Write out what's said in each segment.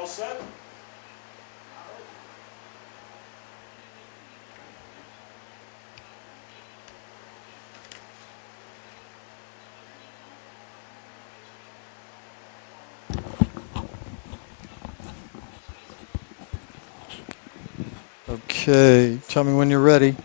all set? Okay, tell me when you're ready.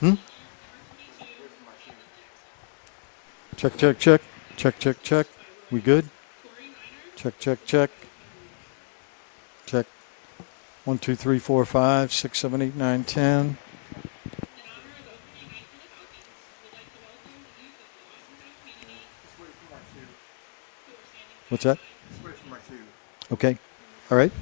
Hmm? Check, check, check. Check, check, check. We good? Check, check, check. Check. 1, 2, 3, 4, 5, 6, 7, 8, 9, 10. What's that? Okay. All right.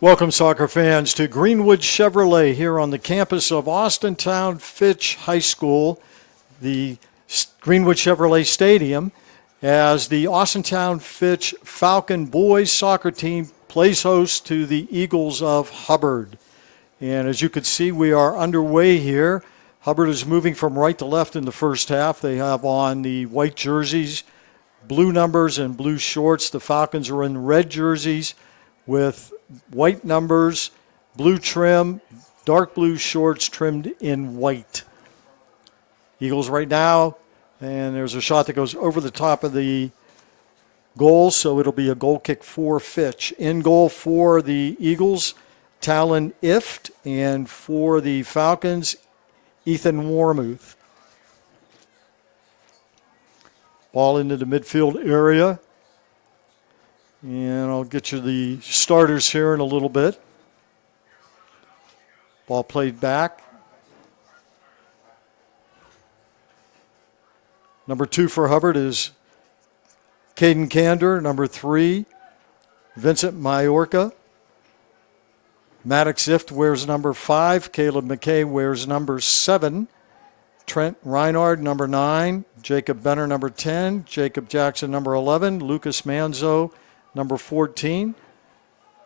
Welcome, soccer fans, to Greenwood Chevrolet here on the campus of Austintown Fitch High School, the Greenwood Chevrolet Stadium, as the Austintown Fitch Falcon boys soccer team plays host to the Eagles of Hubbard. And as you can see, we are underway here. Hubbard is moving from right to left in the first half. They have on the white jerseys, blue numbers, and blue shorts. The Falcons are in red jerseys with white numbers, blue trim, dark blue shorts trimmed in white. Eagles right now, and there's a shot that goes over the top of the goal, so it'll be a goal kick for Fitch. In goal for the Eagles, Talon Ift, and for the Falcons, Ethan Warmuth. Ball into the midfield area. And I'll get you the starters here in a little bit. Ball played back. Number 2 for Hubbard is Caden Kander. Number 3, Vincent Majorca. Maddox Ift wears number 5. Caleb McKay wears number 7. Trent Reinhard, number 9. Jacob Benner, number 10. Jacob Jackson, number 11. Lucas Manzo, number 14.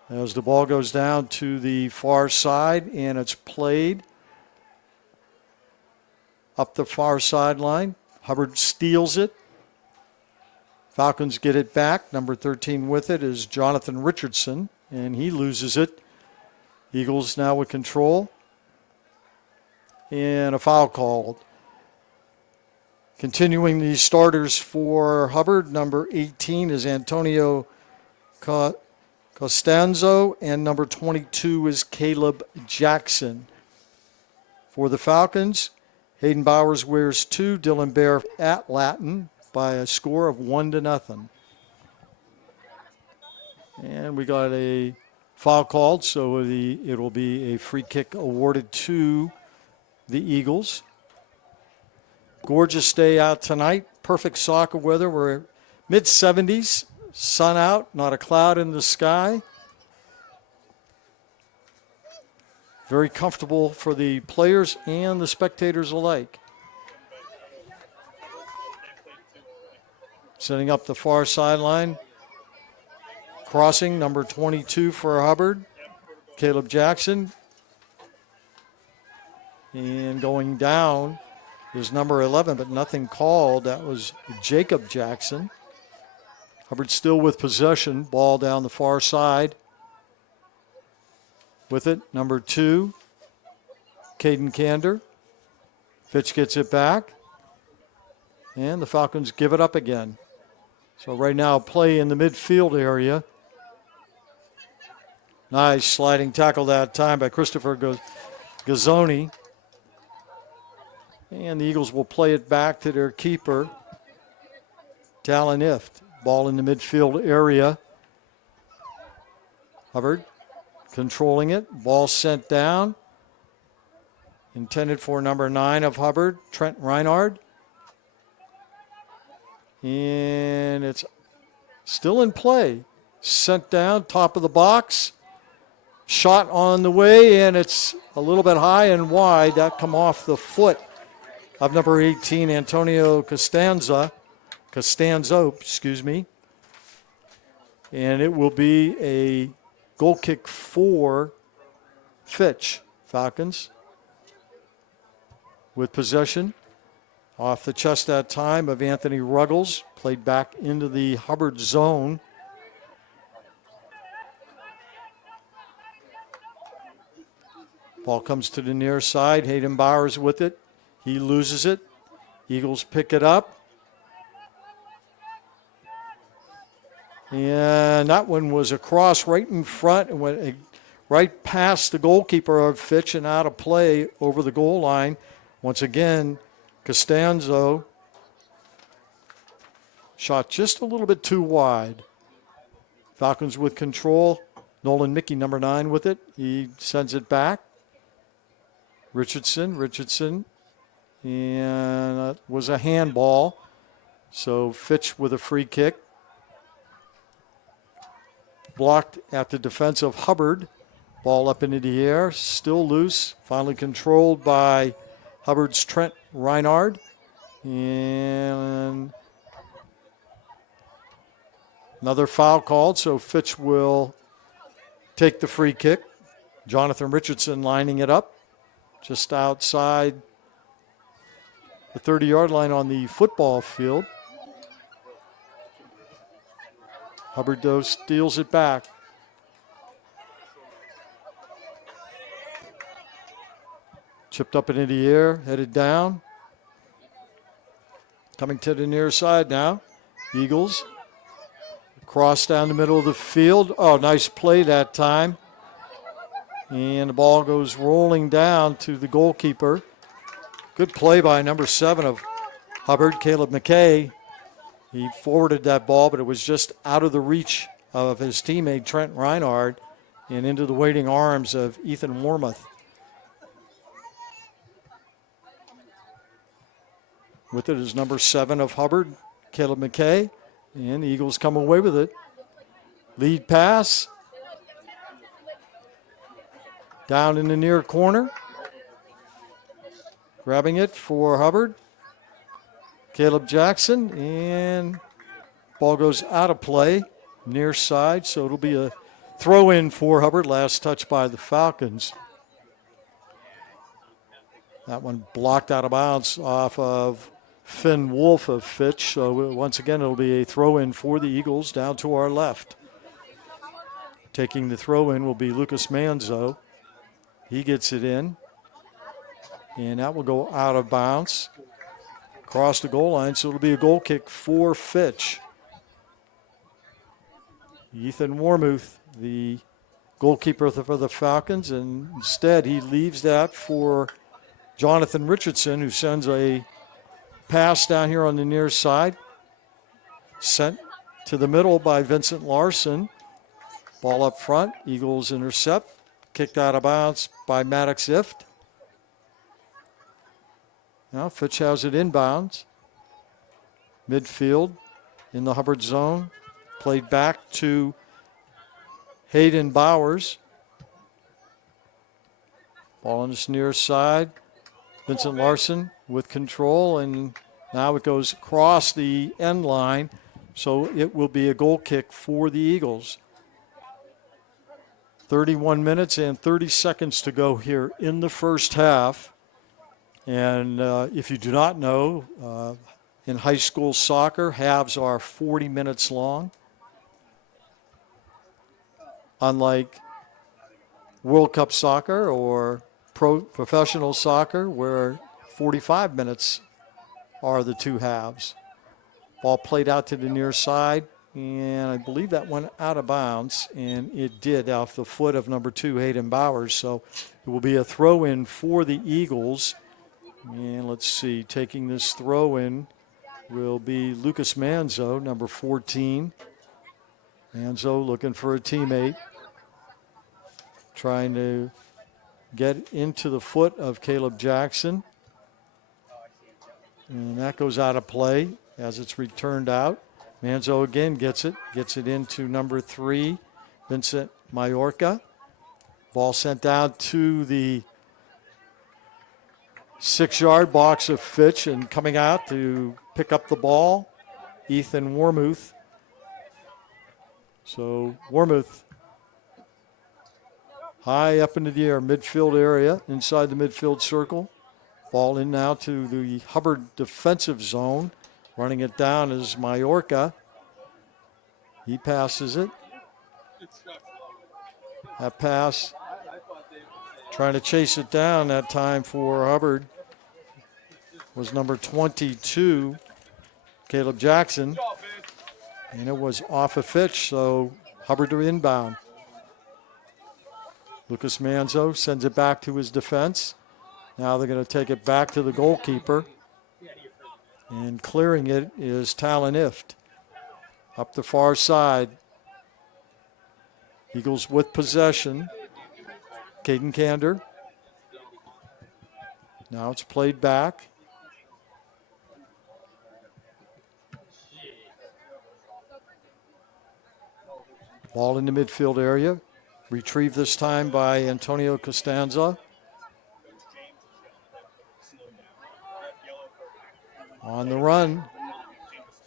As the ball goes down to the far side, and it's played up the far sideline. Hubbard steals it. Falcons get it back. Number 13 with it is Jonathan Richardson, and he loses it. Eagles now with control. And a foul called. Continuing the starters for Hubbard, number 18 is Antonio Costanzo, and number 22 is Caleb Jackson. For the Falcons, Hayden Bowers wears 2, Dylan Bear at Latin by a score of 1-0. And we got a foul called, so it'll be a free kick awarded to the Eagles. Gorgeous day out tonight. Perfect soccer weather. We're mid-70s. Sun out, not a cloud in the sky. Very comfortable for the players and the spectators alike. Setting up the far sideline. Crossing, number 22 for Hubbard, Caleb Jackson. And going down is number 11, but nothing called. That was Jacob Jackson. Hubbard still with possession. Ball down the far side. With it, number 2, Caden Kander. Fitch gets it back. And the Falcons give it up again. So right now, play in the midfield area. Nice sliding tackle that time by Christopher Gazzoni. And the Eagles will play it back to their keeper, Talon Ift. Ball in the midfield area. Hubbard controlling it. Ball sent down. Intended for number 9 of Hubbard, Trent Reinhard. And it's still in play. Sent down, top of the box. Shot on the way, and it's a little bit high and wide. That come off the foot of number 18, Antonio Costanzo, and it will be a goal kick for Fitch. Falcons with possession. Off the chest that time of Anthony Ruggles, played back into the Hubbard zone. Ball comes to the near side. Hayden Bowers with it. He loses it. Eagles pick it up. And that one was a cross right in front and went right past the goalkeeper of Fitch and out of play over the goal line. Once again, Costanzo shot just a little bit too wide. Falcons with control. Nolan Mickey, number 9, with it. He sends it back. Richardson, and that was a handball. So Fitch with a free kick. Blocked at the defense of Hubbard. Ball up into the air, still loose, finally controlled by Hubbard's Trent Reinhard. And another foul called, so Fitch will take the free kick. Jonathan Richardson lining it up just outside the 30-yard line on the football field. Hubbard, though, steals it back. Chipped up into the air, headed down. Coming to the near side now. Eagles. Cross down the middle of the field. Oh, nice play that time. And the ball goes rolling down to the goalkeeper. Good play by number 7 of Hubbard, Caleb McKay. He forwarded that ball, but it was just out of the reach of his teammate Trent Reinhard and into the waiting arms of Ethan Wormuth. With it is number 7 of Hubbard, Caleb McKay, and the Eagles come away with it. Lead pass. Down in the near corner. Grabbing it for Hubbard. Caleb Jackson, and ball goes out of play, near side, so it'll be a throw-in for Hubbard. Last touch by the Falcons. That one blocked out of bounds off of Finn Wolf of Fitch. So once again, it'll be a throw-in for the Eagles down to our left. Taking the throw-in will be Lucas Manzo. He gets it in. And that will go out of bounds. Across the goal line, so it'll be a goal kick for Fitch. Ethan Wormuth, the goalkeeper for the Falcons, and instead he leaves that for Jonathan Richardson, who sends a pass down here on the near side. Sent to the middle by Vincent Larson. Ball up front. Eagles intercept. Kicked out of bounds by Maddox Ift. Now Fitch has it inbounds. Midfield in the Hubbard zone. Played back to Hayden Bowers. Ball on this near side. Vincent Larson with control, and now it goes across the end line, so it will be a goal kick for the Eagles. 31 minutes and 30 seconds to go here in the first half. And if you do not know, in high school soccer, halves are 40 minutes long. Unlike World Cup soccer or professional soccer, where 45 minutes are the two halves. Ball played out to the near side, and I believe that went out of bounds, and it did off the foot of number 2, Hayden Bowers. So it will be a throw-in for the Eagles. And let's see, taking this throw-in will be Lucas Manzo, number 14. Manzo looking for a teammate, trying to get into the foot of Caleb Jackson. And that goes out of play as it's returned out. Manzo again gets it into number 3, Vincent Majorca. Ball sent down to the 6-yard box of Fitch, and coming out to pick up the ball, Ethan Wormuth. So Wormuth high up into the air, midfield area, inside the midfield circle. Ball in now to the Hubbard defensive zone. Running it down is Majorca. He passes it. That pass, trying to chase it down that time for Hubbard, was number 22, Caleb Jackson. And it was off a Fitch, so Hubbard to inbound. Lucas Manzo sends it back to his defense. Now they're going to take it back to the goalkeeper. And clearing it is Talon Ift. Up the far side. Eagles with possession. Caden Kander. Now it's played back. Ball in the midfield area. Retrieved this time by Antonio Costanza. On the run.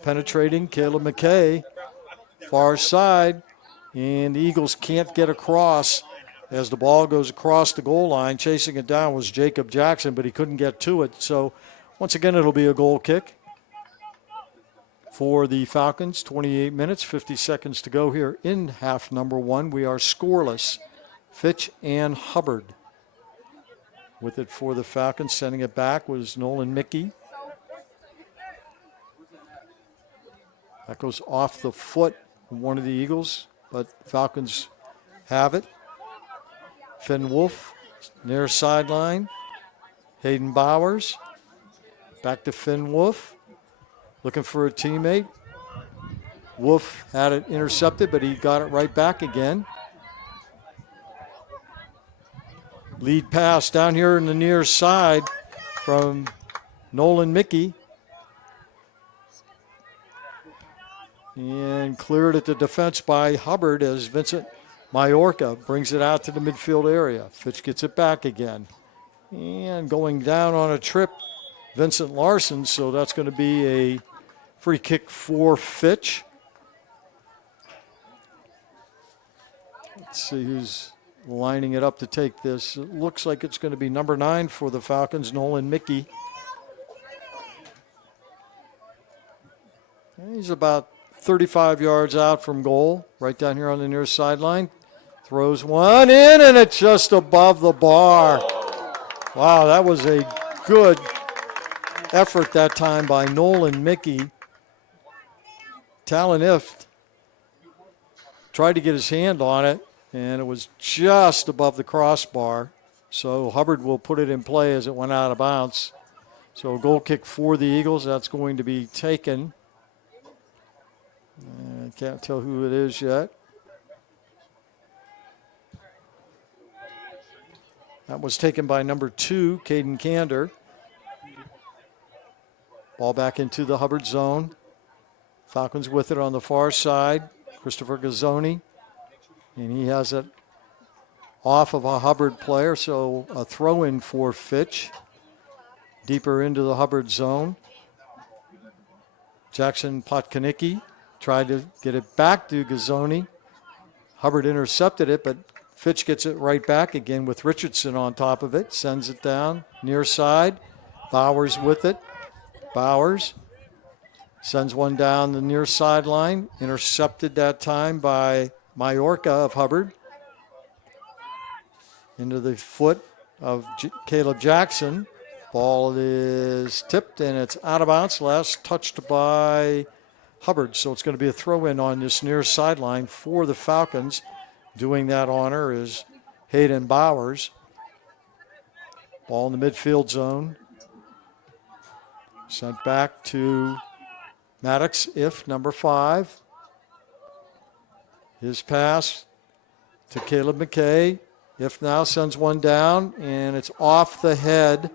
Penetrating Caleb McKay. Far side. And the Eagles can't get across as the ball goes across the goal line. Chasing it down was Jacob Jackson, but he couldn't get to it. So once again, it'll be a goal kick for the Falcons. 28 minutes, 50 seconds to go here in half number one. We are scoreless. Fitch and Hubbard. With it for the Falcons, sending it back was Nolan Mickey. That goes off the foot of one of the Eagles, but Falcons have it. Finn Wolf, near sideline. Hayden Bowers. Back to Finn Wolf. Looking for a teammate. Wolf had it intercepted, but he got it right back again. Lead pass down here in the near side from Nolan Mickey. And cleared at the defense by Hubbard as Vincent Majorca brings it out to the midfield area. Fitch gets it back again. And going down on a trip, Vincent Larson, so that's going to be a free kick for Fitch. Let's see who's lining it up to take this. It looks like it's going to be number 9 for the Falcons, Nolan Mickey. He's about 35 yards out from goal, right down here on the near sideline. Throws one in, and it's just above the bar. Wow, that was a good effort that time by Nolan Mickey. Talanift tried to get his hand on it, and it was just above the crossbar. So Hubbard will put it in play as it went out of bounds. So a goal kick for the Eagles. That's going to be taken. I can't tell who it is yet. That was taken by number 2, Caden Kander. Ball back into the Hubbard zone. Falcons with it on the far side. Christopher Gazzoni. And he has it off of a Hubbard player, so a throw-in for Fitch. Deeper into the Hubbard zone. Jackson Potkanicki tried to get it back to Gazzoni. Hubbard intercepted it, but Fitch gets it right back again with Richardson on top of it. Sends it down near side. Bowers with it. Bowers sends one down the near sideline. Intercepted that time by Majorca of Hubbard. Into the foot of Caleb Jackson. Ball is tipped and it's out of bounds. Last touched by Hubbard. So it's going to be a throw-in on this near sideline for the Falcons. Doing that honor is Hayden Bowers. Ball in the midfield zone. Sent back to Maddox, number 5. His pass to Caleb McKay. Now sends one down, and it's off the head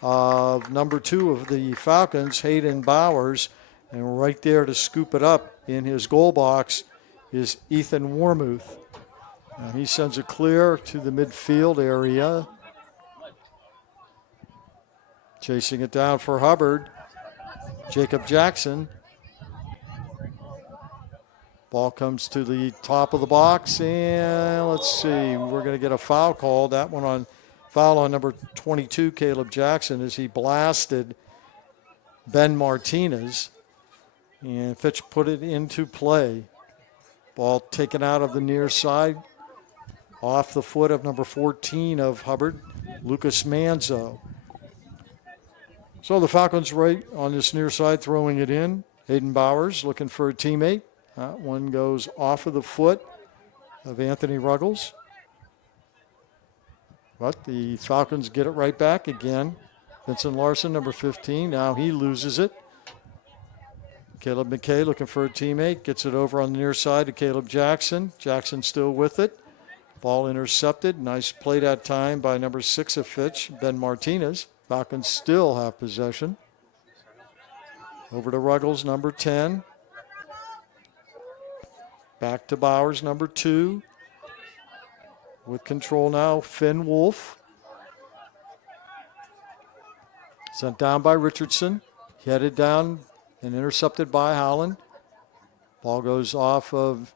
of number 2 of the Falcons, Hayden Bowers. And right there to scoop it up in his goal box is Ethan Warmuth. And he sends it clear to the midfield area. Chasing it down for Hubbard. Jacob Jackson. Ball comes to the top of the box, and let's see, we're going to get a foul call. That one on foul on number 22, Caleb Jackson, as he blasted Ben Martinez. And Fitch put it into play. Ball taken out of the near side. Off the foot of number 14 of Hubbard, Lucas Manzo. So the Falcons right on this near side throwing it in. Hayden Bowers looking for a teammate. That one goes off of the foot of Anthony Ruggles. But the Falcons get it right back again. Vincent Larson, number 15. Now he loses it. Caleb McKay looking for a teammate. Gets it over on the near side to Caleb Jackson. Jackson still with it. Ball intercepted. Nice play that time by number 6 of Fitch, Ben Martinez. Falcons still have possession. Over to Ruggles, number 10. Back to Bowers, number 2. with control now. Finn Wolf. Sent down by Richardson. Headed down and intercepted by Howland. Ball goes off of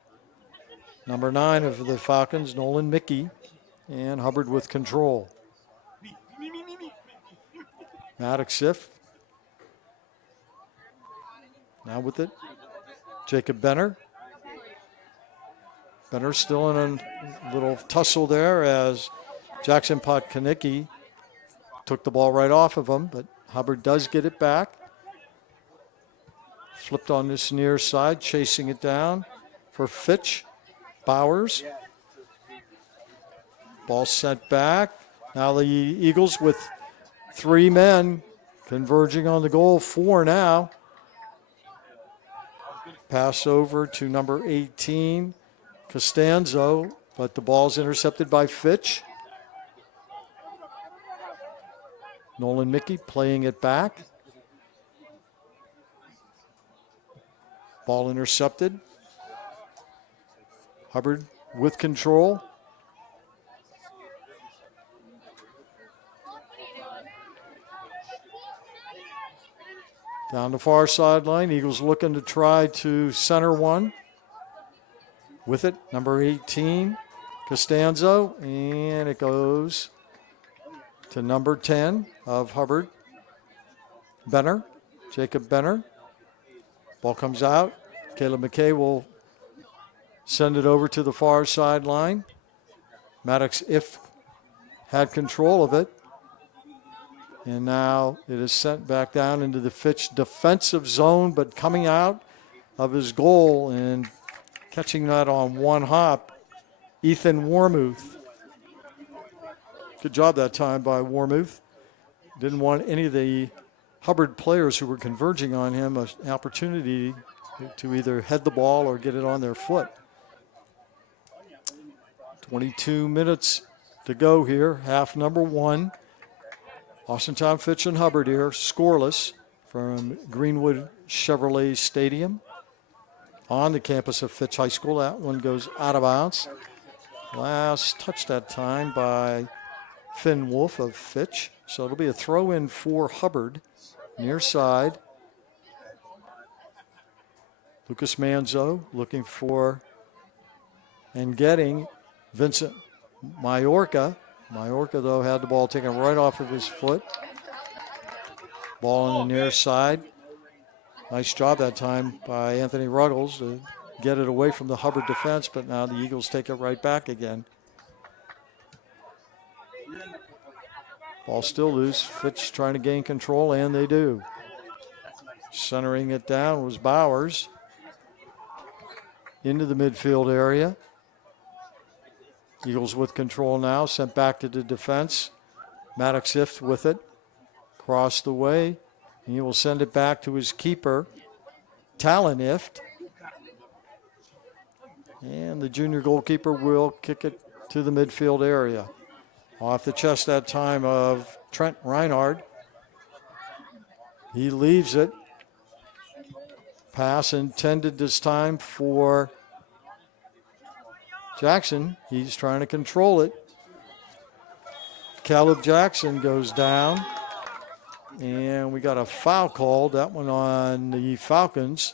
number 9 of the Falcons, Nolan Mickey. And Hubbard with control. Maddox Sif. Now with it. Jacob Benner. Benner still in a little tussle there as Jackson Potkanicki took the ball right off of him, but Hubbard does get it back. Flipped on this near side, chasing it down for Fitch. Bowers. Ball sent back. Now the Eagles with 3 men converging on the goal. 4 now. Pass over to number 18, Costanzo, but the ball's intercepted by Fitch. Nolan Mickey playing it back. Ball intercepted. Hubbard with control. Down the far sideline, Eagles looking to try to center one. With it, number 18, Costanzo, and it goes to number 10 of Hubbard. Benner, Jacob Benner. Ball comes out. Caleb McKay will send it over to the far sideline. Maddox If had control of it. And now it is sent back down into the Fitch defensive zone, but coming out of his goal and catching that on one hop, Ethan Warmuth. Good job that time by Warmuth. Didn't want any of the Hubbard players who were converging on him an opportunity to either head the ball or get it on their foot. 22 minutes to go here, half number 1. Austintown Fitch and Hubbard here, scoreless from Greenwood Chevrolet Stadium on the campus of Fitch High School. That one goes out of bounds. Last touch that time by Finn Wolf of Fitch. So it'll be a throw in for Hubbard, near side. Lucas Manzo looking for and getting Vincent Majorca. Majorca, though, had the ball taken right off of his foot. Ball on the near side. Nice job that time by Anthony Ruggles to get it away from the Hubbard defense, but now the Eagles take it right back again. Ball still loose. Fitch trying to gain control, and they do. Centering it down was Bowers. Into the midfield area. Eagles with control now, sent back to the defense. Maddox Ift with it. Cross the way. He will send it back to his keeper, Talon Ift. And the junior goalkeeper will kick it to the midfield area. Off the chest that time of Trent Reinhard. He leaves it. Pass intended this time for Jackson. He's trying to control it. Caleb Jackson goes down. And we got a foul called. That one on the Falcons.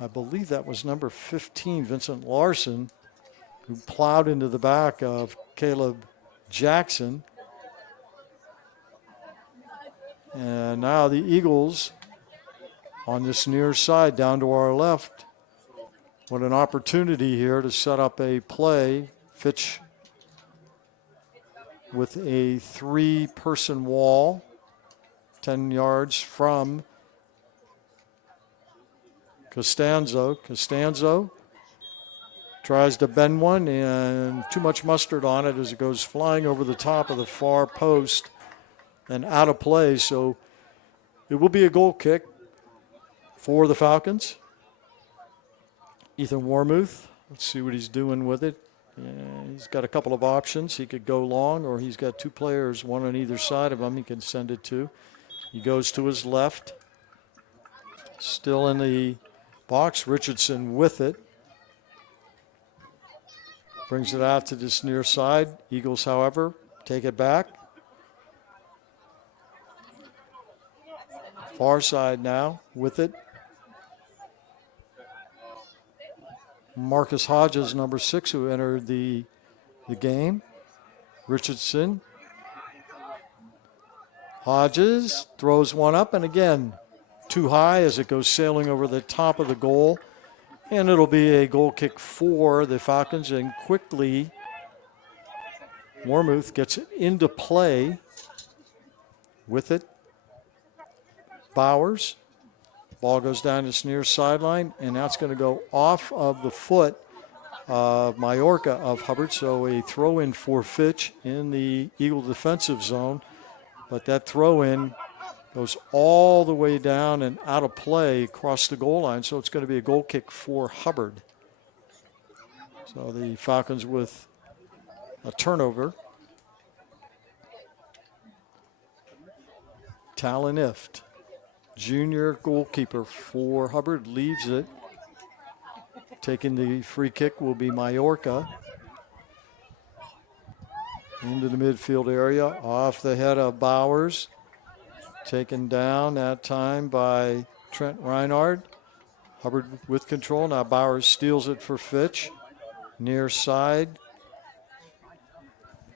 I believe that was number 15, Vincent Larson, who plowed into the back of Caleb Jackson. And now the Eagles on this near side down to our left. What an opportunity here to set up a play. Fitch with a 3-person wall, 10 yards from Costanzo. Costanzo tries to bend one, and too much mustard on it as it goes flying over the top of the far post and out of play. So it will be a goal kick for the Falcons. Ethan Warmuth, let's see what he's doing with it. He's got a couple of options. He could go long, or he's got 2 players, one on either side of him he can send it to. He goes to his left. Still in the box, Richardson with it. Brings it out to this near side. Eagles, however, take it back. Far side now with it. Marcus Hodges, number 6, who entered the game. Richardson. Hodges throws one up, and again, too high as it goes sailing over the top of the goal. And it'll be a goal kick for the Falcons, and quickly Warmuth gets it into play with it. Bowers. Ball goes down this near sideline, and that's going to go off of the foot of Majorca of Hubbard. So a throw-in for Fitch in the Eagle defensive zone. But that throw-in goes all the way down and out of play across the goal line. So it's going to be a goal kick for Hubbard. So the Falcons with a turnover. Talon Ift, junior goalkeeper for Hubbard, leaves it. Taking the free kick will be Majorca. Into the midfield area, off the head of Bowers. Taken down that time by Trent Reinhardt. Hubbard with control. Now Bowers steals it for Fitch. Near side.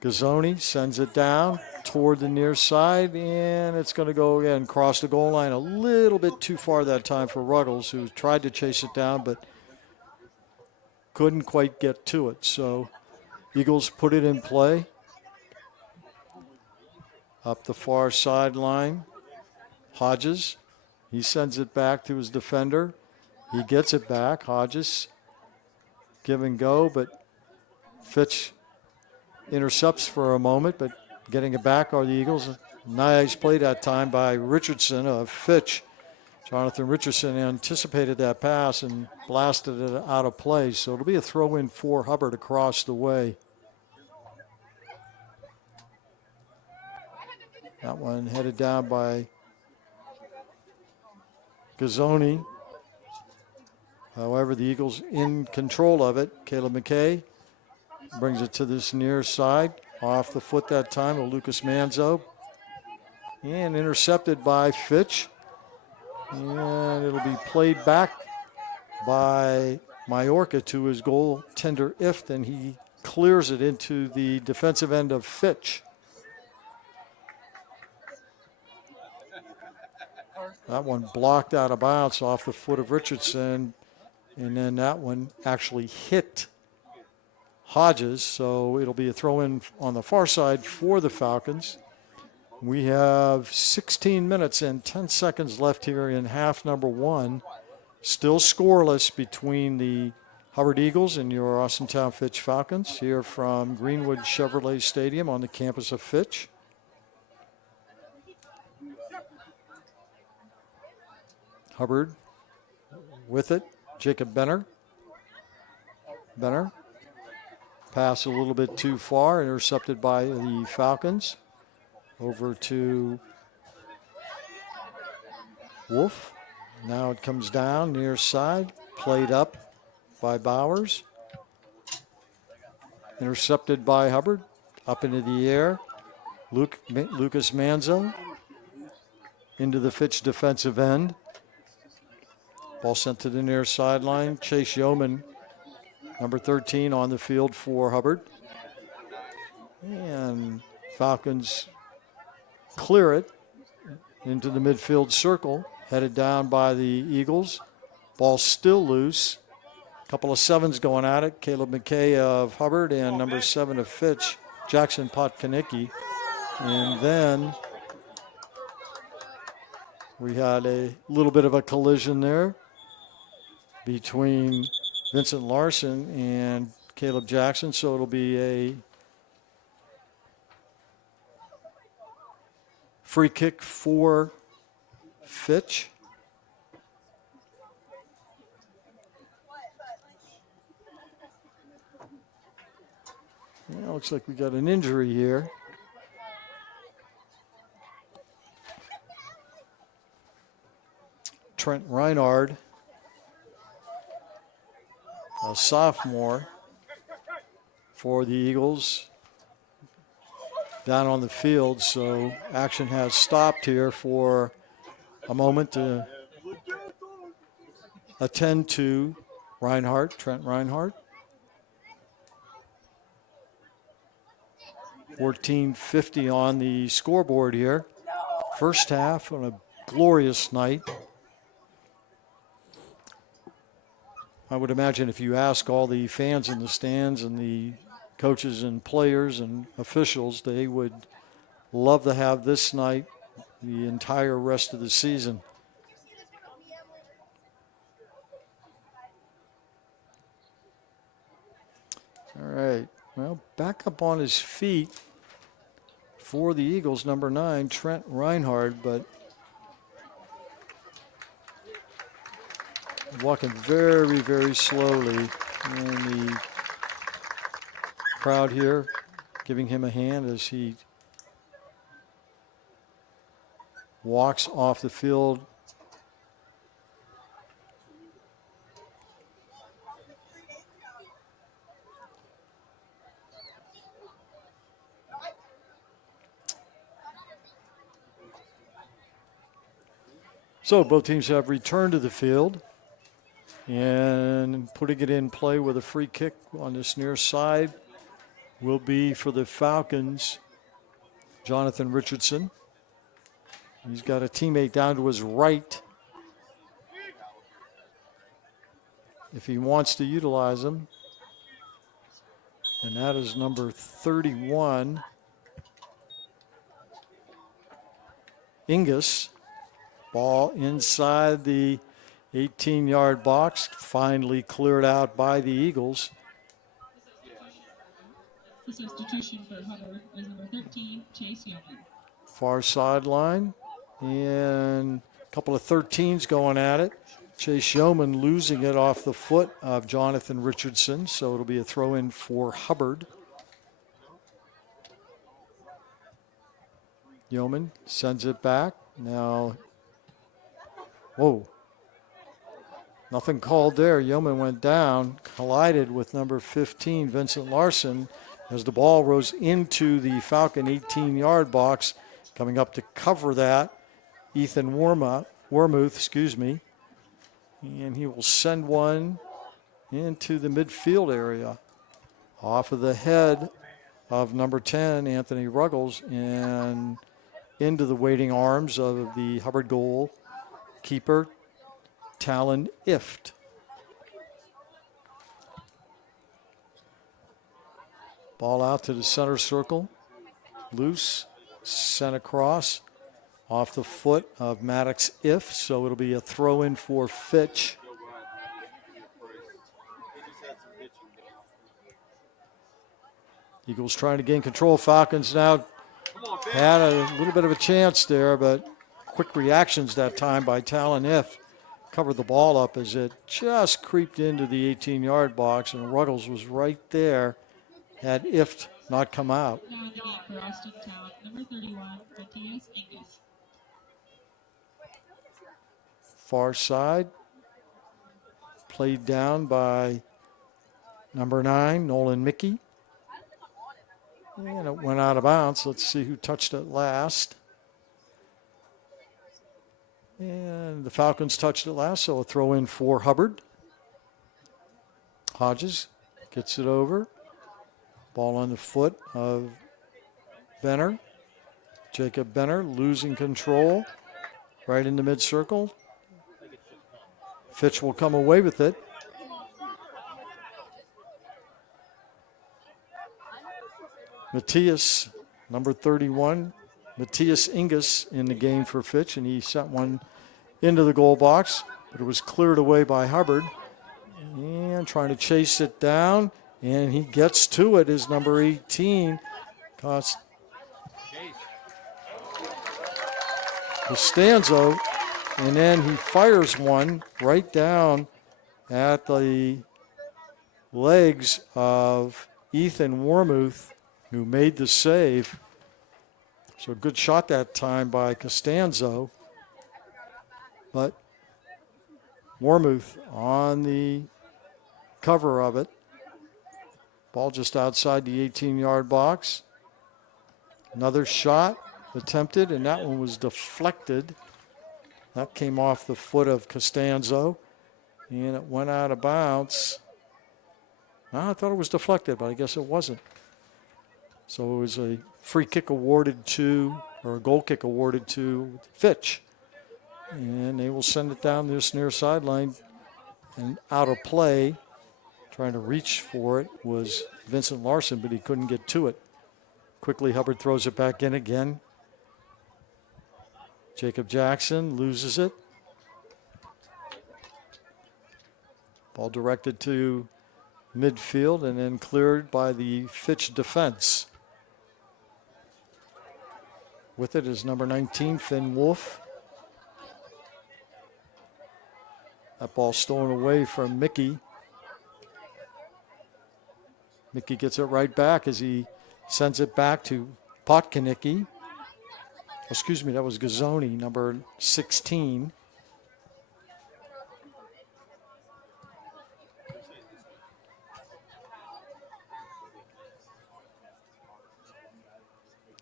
Gazzoni sends it down toward the near side, and it's going to go again across the goal line a little bit too far that time for Ruggles, who tried to chase it down but couldn't quite get to it. So Eagles put it in play. Up the far sideline, Hodges. He sends it back to his defender. He gets it back. Hodges, give and go, but Fitch intercepts for a moment, but getting it back are the Eagles. Nice play that time by Richardson of Fitch. Jonathan Richardson anticipated that pass and blasted it out of play. So it'll be a throw-in for Hubbard across the way. That one headed down by Gazzoni. However, the Eagles in control of it. Caleb McKay brings it to this near side. Off the foot that time of Lucas Manzo. And intercepted by Fitch. And it'll be played back by Majorca to his goaltender Ift, and he clears it into the defensive end of Fitch. That one blocked out of bounds off the foot of Richardson, and then that one actually hit Hodges, so it'll be a throw-in on the far side for the Falcons. We have 16 minutes and 10 seconds left here in half number 1. Still scoreless between the Hubbard Eagles and your Austintown Fitch Falcons here from Greenwood Chevrolet Stadium on the campus of Fitch. Hubbard with it. Jacob Benner. Benner. Pass a little bit too far, intercepted by the Falcons. Over to Wolf. Now it comes down near side. Played up by Bowers. Intercepted by Hubbard. Up into the air. Lucas Manzo into the Fitch defensive end. Ball sent to the near sideline. Chase Yeoman, number 13, on the field for Hubbard. And Falcons clear it into the midfield circle, headed down by the Eagles. Ball still loose. A couple of sevens going at it. Caleb McKay of Hubbard and number 7 of Fitch, Jackson Potkanicki. And then we had a little bit of a collision there between Vincent Larson and Caleb Jackson, so it'll be a free kick for Fitch. Yeah, looks like we got an injury here. Trent Reinhardt, a sophomore, for the Eagles down on the field. So action has stopped here for a moment to attend to Trent Reinhardt. 14:50 on the scoreboard here. First half on a glorious night. I would imagine if you ask all the fans in the stands and the coaches and players and officials, they would love to have this night the entire rest of the season. All right. Well, back up on his feet for the Eagles, number 9, Trent Reinhardt, but walking very, very slowly. And the crowd here giving him a hand as he walks off the field. So both teams have returned to the field and putting it in play with a free kick on this near side will be for the Falcons, Jonathan Richardson. He's got a teammate down to his right if he wants to utilize him. And that is number 31, Ingus. Ball inside the 18-yard box, finally cleared out by the Eagles. The substitution for Hubbard is number 13, Chase Yeoman. Far sideline, and a couple of 13s going at it. Chase Yeoman losing it off the foot of Jonathan Richardson, so it'll be a throw-in for Hubbard. Yeoman sends it back. Now, whoa. Nothing called there. Yeoman went down, collided with number 15, Vincent Larson, as the ball rose into the Falcon 18-yard box. Coming up to cover that, Ethan Wormuth, and he will send one into the midfield area off of the head of number 10, Anthony Ruggles, and into the waiting arms of the Hubbard goal keeper, Talon Ift. Ball out to the center circle. Loose, sent across off the foot of Maddox Ift, so it'll be a throw-in for Fitch. Eagles trying to gain control. Falcons now had a little bit of a chance there, but quick reactions that time by Talon Ift. Covered the ball up as it just creeped into the 18-yard box, and Ruggles was right there had Ift not come out. Now in the game for Austintown, number 31, Matthias Ingus. Far side, played down by number 9, Nolan Mickey. And it went out of bounds. Let's see who touched it last. And the Falcons touched it last, so a throw in for Hubbard. Hodges gets it over. Ball on the foot of Benner. Jacob Benner losing control right in the mid-circle. Fitch will come away with it. Matthias, number 31, Matthias Ingus in the game for Fitch, and he sent one into the goal box, but it was cleared away by Hubbard. And trying to chase it down, and he gets to it is number 18, Costanzo, and then he fires one right down at the legs of Ethan Wormuth, who made the save. So a good shot that time by Costanzo. But Wormuth on the cover of it. Ball just outside the 18-yard box. Another shot attempted, and that one was deflected. That came off the foot of Costanzo, and it went out of bounds. I thought it was deflected, but I guess it wasn't. So it was a free kick awarded to, or a goal kick awarded to Fitch. And they will send it down this near sideline and out of play. Trying to reach for it was Vincent Larson, but he couldn't get to it. Quickly, Hubbard throws it back in again. Jacob Jackson loses it. Ball directed to midfield and then cleared by the Fitch defense. With it is number 19, Finn Wolf. That ball stolen away from Mickey. Mickey gets it right back as he sends it back to Potkanicki. Excuse me, that was Gazzoni, number 16.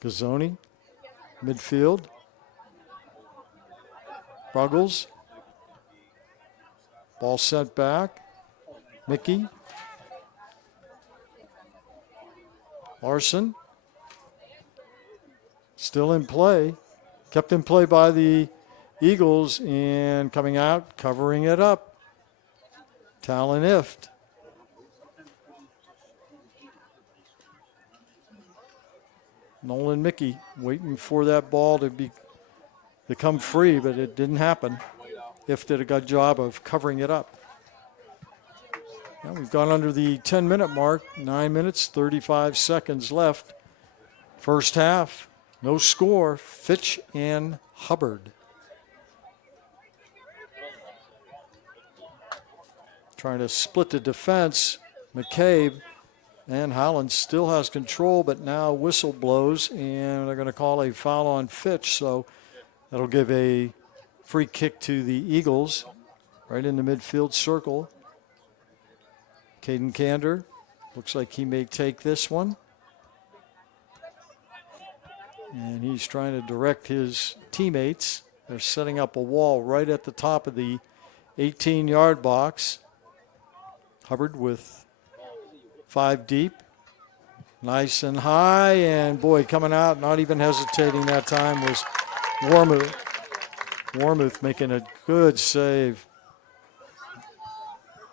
Gazzoni, midfield. Ruggles. Ball sent back. Mickey. Larson. Still in play. Kept in play by the Eagles, and coming out, covering it up. Talon Ift. Nolan Mickey waiting for that ball to come free, but it didn't happen. Ift did a good job of covering it up. Now we've gone under the 10-minute mark. 9 minutes, 35 seconds left. First half, no score. Fitch and Hubbard. Trying to split the defense. McCabe and Holland still has control, but now whistle blows, and they're going to call a foul on Fitch. So that'll give a free kick to the Eagles right in the midfield circle. Caden Kander looks like he may take this one. And he's trying to direct his teammates. They're setting up a wall right at the top of the 18-yard box. Hubbard with 5 deep. Nice and high, and boy, coming out, not even hesitating that time was Warmuth. Warmuth making a good save.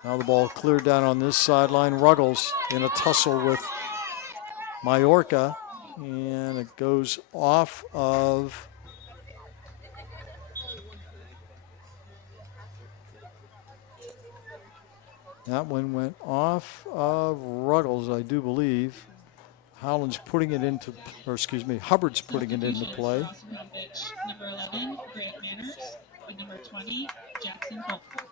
Now the ball cleared down on this sideline. Ruggles in a tussle with Majorca, and it goes off of that one went off of Ruggles, I do believe. Howland's putting it into, or excuse me, Hubbard's putting it into play. Austintown Fitch, number 11, Greg Manners, and number 20, Jackson Falcon.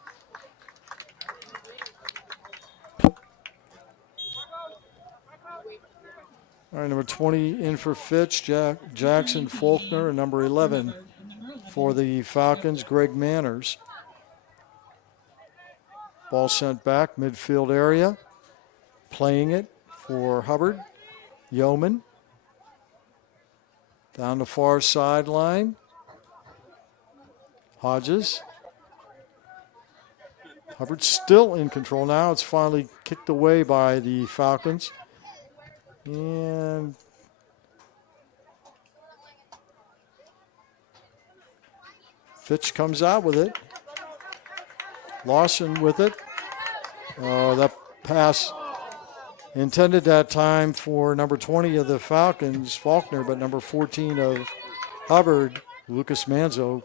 All right, number 20 in for Fitch, Jackson Faulkner, and number 11 for the Falcons, Greg Manners. Ball sent back, midfield area. Playing it for Hubbard. Yeoman. Down the far sideline. Hodges. Hubbard still in control now. It's finally kicked away by the Falcons. And Fitch comes out with it. Lawson with it. That pass intended that time for number 20 of the Falcons, Faulkner, but number 14 of Hubbard, Lucas Manzo,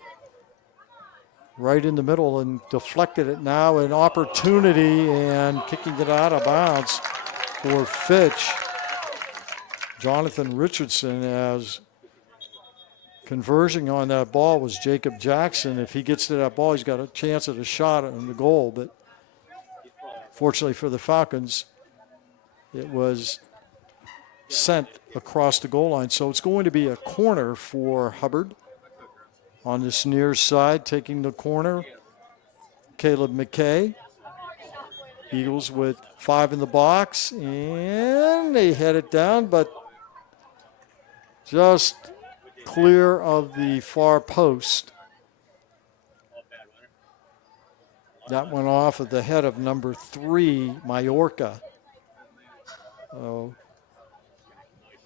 right in the middle and deflected it. Now an opportunity and kicking it out of bounds for Fitch. Jonathan Richardson, as conversion on that ball was Jacob Jackson. If he gets to that ball, he's got a chance at a shot on the goal. But fortunately for the Falcons, it was sent across the goal line. So it's going to be a corner for Hubbard on this near side, taking the corner. Caleb McKay. Eagles with 5 in the box, and they head it down, but just clear of the far post. That went off of the head of number 3, Majorca. Oh,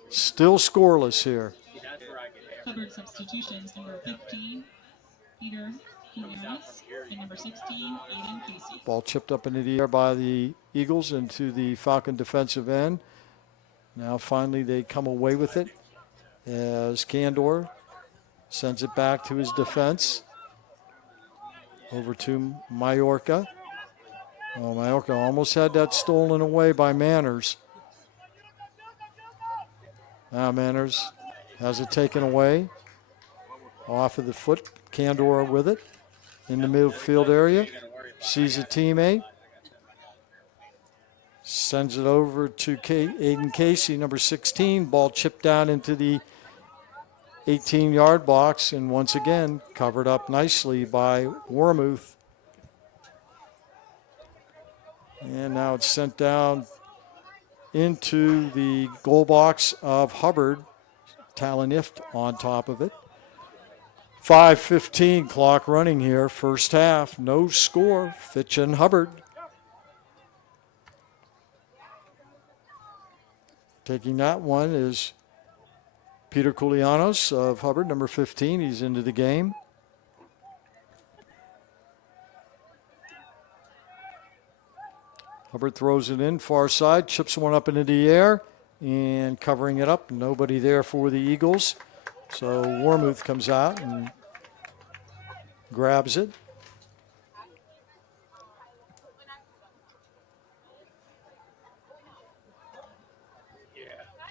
still scoreless here. Hubbard substitutions, number 15, Peter Quinones, and number 16, Aiden Casey. Ball chipped up into the air by the Eagles into the Falcon defensive end. Now finally they come away with it as Candor sends it back to his defense. Over to Majorca. Oh, Majorca almost had that stolen away by Manners. Now Manners has it taken away. Off of the foot. Candor with it in the midfield area. Sees a teammate. Sends it over to Aiden Casey, number 16. Ball chipped down into the 18-yard box, and once again covered up nicely by Wormuth. And now it's sent down into the goal box of Hubbard. Talanift on top of it. 5:15 clock running here, first half. No score, Fitch and Hubbard. Taking that one is Peter Koulianos of Hubbard, number 15. He's into the game. Hubbard throws it in, far side, chips one up into the air, and covering it up. Nobody there for the Eagles. So Wormuth comes out and grabs it.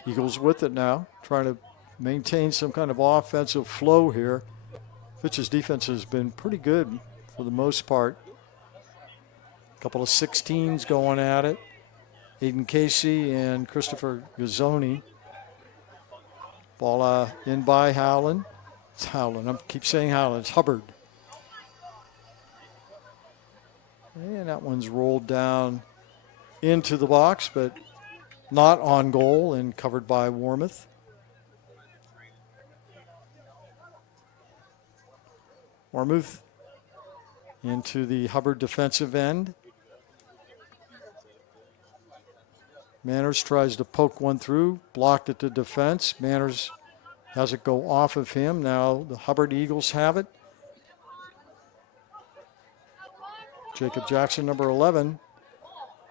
Eagles with it now, trying to maintain some kind of offensive flow here. Fitch's defense has been pretty good for the most part. A couple of 16s going at it. Aiden Casey and Christopher Gazzoni. Ball in by Howland. It's Howland. I keep saying Howland. It's Hubbard. And that one's rolled down into the box, but not on goal and covered by Wormuth. Wormuth into the Hubbard defensive end. Manners tries to poke one through, blocked it to defense. Manners has it go off of him. Now the Hubbard Eagles have it. Jacob Jackson, number 11.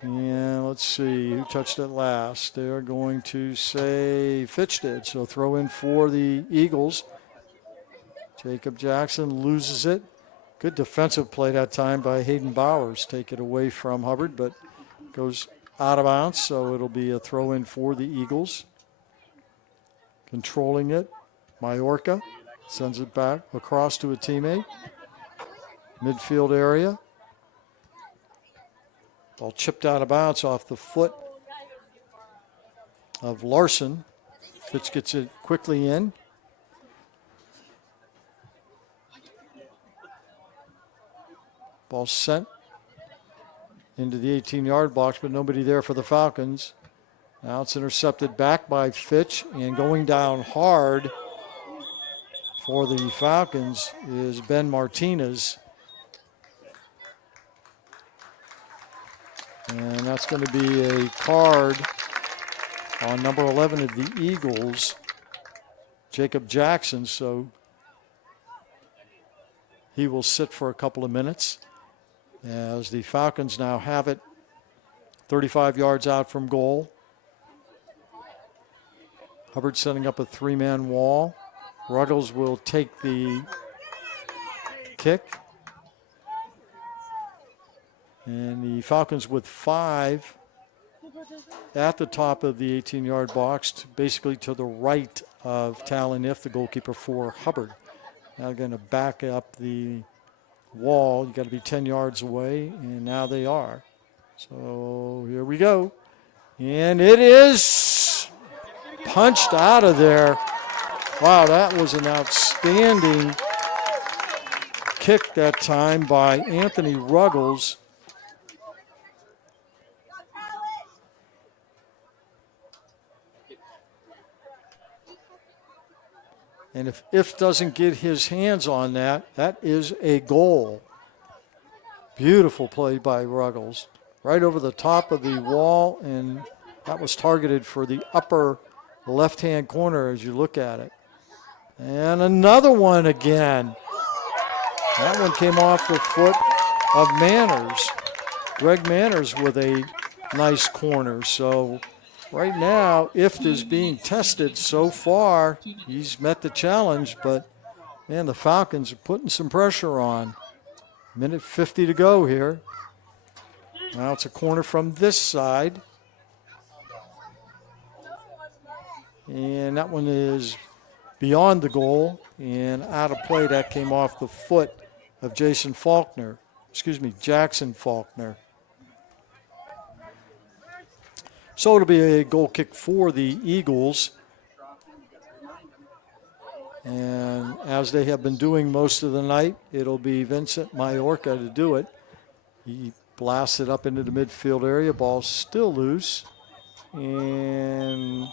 And let's see who touched it last. They're going to say Fitch did. So throw in for the Eagles. Jacob Jackson loses it. Good defensive play that time by Hayden Bowers. Take it away from Hubbard, but goes out of bounds, so it'll be a throw in for the Eagles. Controlling it, Majorca sends it back across to a teammate. Midfield area. Ball chipped out of bounds off the foot of Larson. Fitch gets it quickly in. Ball sent into the 18-yard box, but nobody there for the Falcons. Now it's intercepted back by Fitch, and going down hard for the Falcons is Ben Martinez. And that's going to be a card on number 11 of the Eagles, Jacob Jackson. So he will sit for a couple of minutes as the Falcons now have it 35 yards out from goal. Hubbard setting up a three-man wall. Ruggles will take the kick. And the Falcons with 5 at the top of the 18-yard box, basically to the right of Talaniff, the goalkeeper for Hubbard. Now going to back up the wall. You got to be 10 yards away, and now they are. So here we go. And it is punched out of there. Wow, that was an outstanding kick that time by Anthony Ruggles. And if doesn't get his hands on that, that is a goal. Beautiful play by Ruggles. Right over the top of the wall, and that was targeted for the upper left-hand corner as you look at it. And another one again. That one came off the foot of Manners. Greg Manners with a nice corner. So right now, Ift is being tested so far. He's met the challenge, but man, the Falcons are putting some pressure on. Minute 50 to go here. Now it's a corner from this side. And that one is beyond the goal and out of play. That came off the foot of Jackson Faulkner. So it'll be a goal kick for the Eagles. And as they have been doing most of the night, it'll be Vincent Majorca to do it. He blasts it up into the midfield area. Ball's still loose. And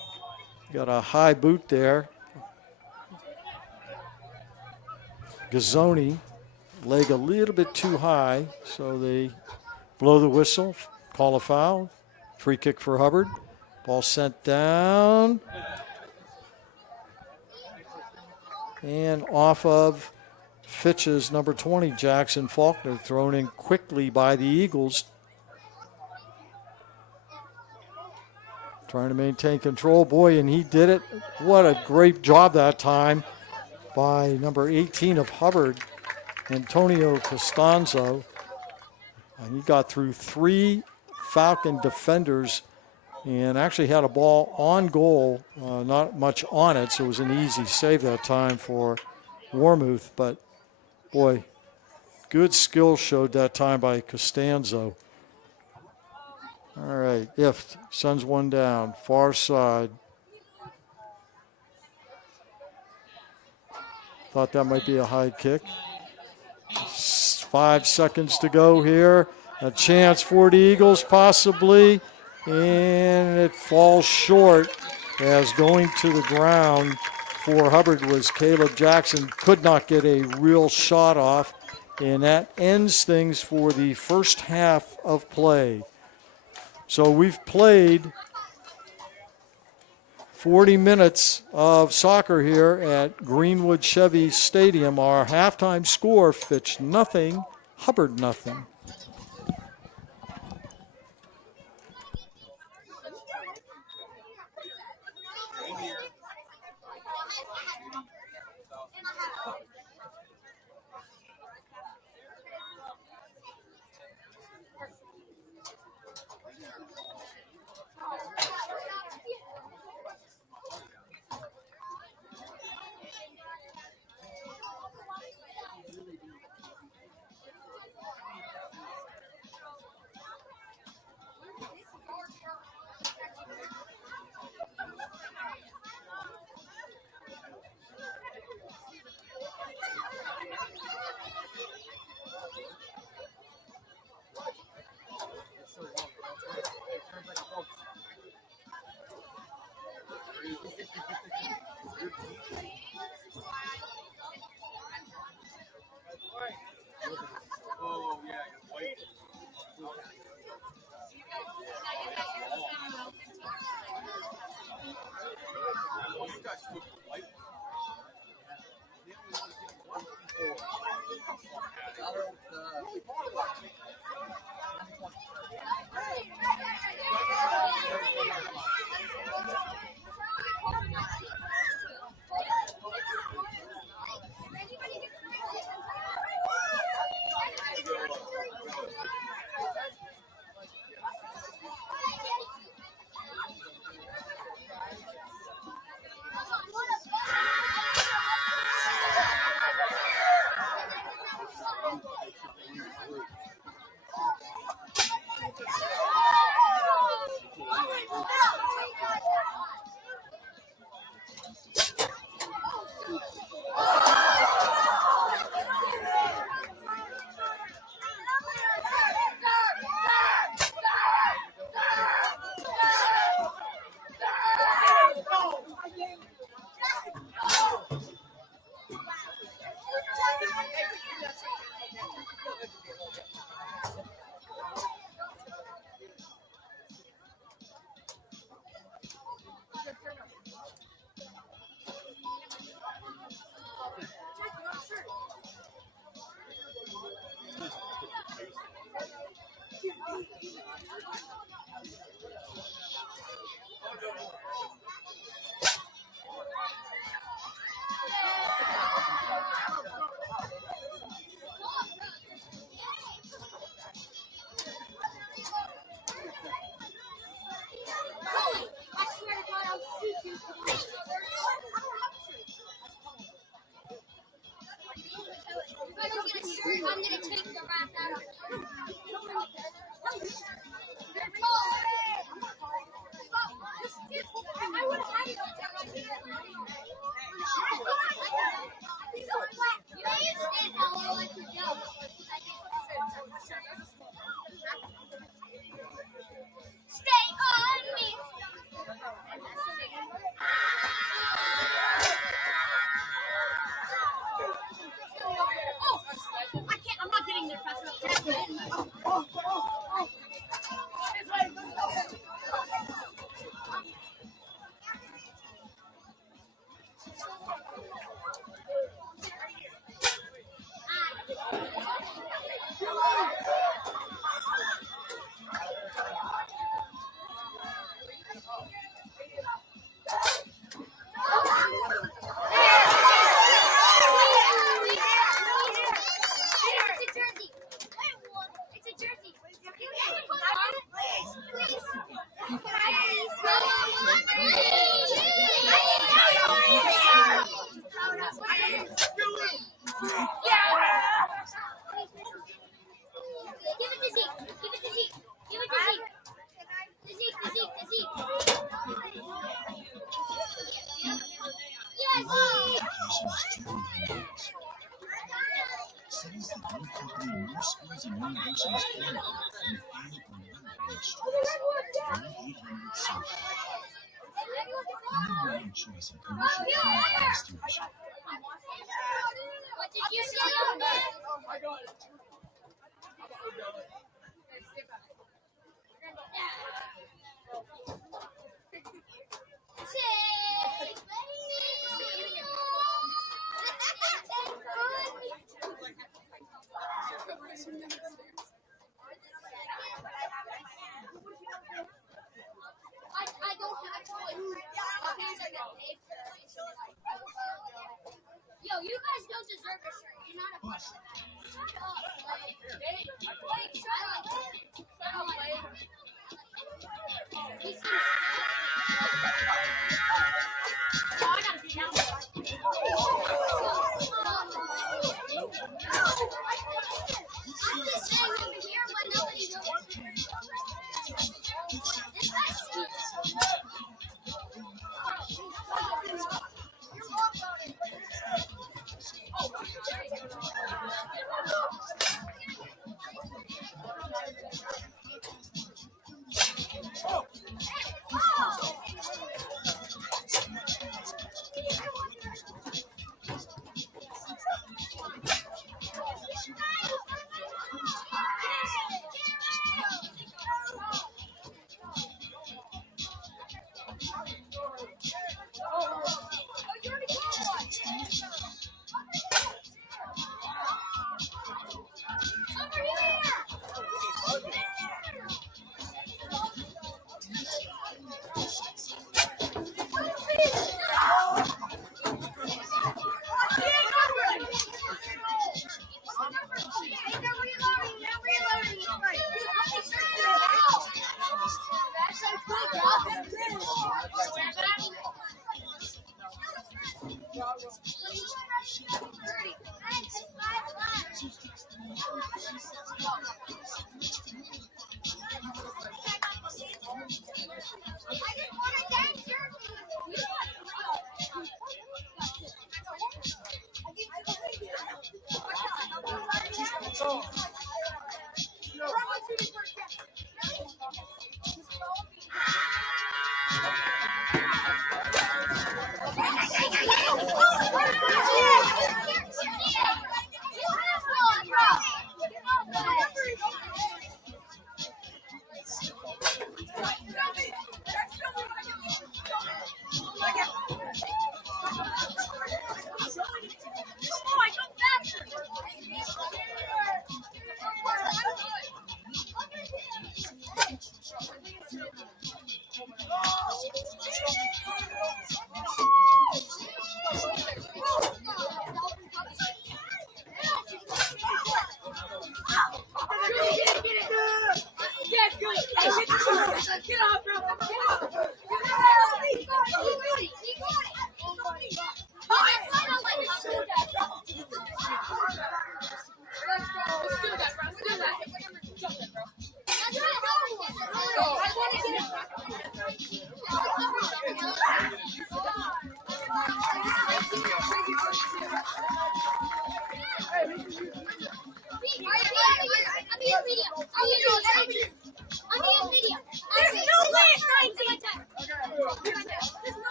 got a high boot there. Gazzoni, leg a little bit too high, so they blow the whistle, call a foul. Free kick for Hubbard. Ball sent down. And off of Fitch's number 20, Jackson Faulkner, thrown in quickly by the Eagles. Trying to maintain control. Boy, and he did it. What a great job that time by number 18 of Hubbard, Antonio Costanzo. And he got through 3 Falcon defenders and actually had a ball on goal, not much on it, so it was an easy save that time for Warmouth. But, boy, good skill showed that time by Costanzo. All right, Ift sends one down, far side. Thought that might be a high kick. 5 seconds to go here. A chance for the Eagles possibly. And it falls short as going to the ground for Hubbard was Caleb Jackson. Could not get a real shot off. And that ends things for the first half of play. So we've played 40 minutes of soccer here at Greenwood Chevy Stadium. Our halftime score, Fitch nothing, Hubbard nothing.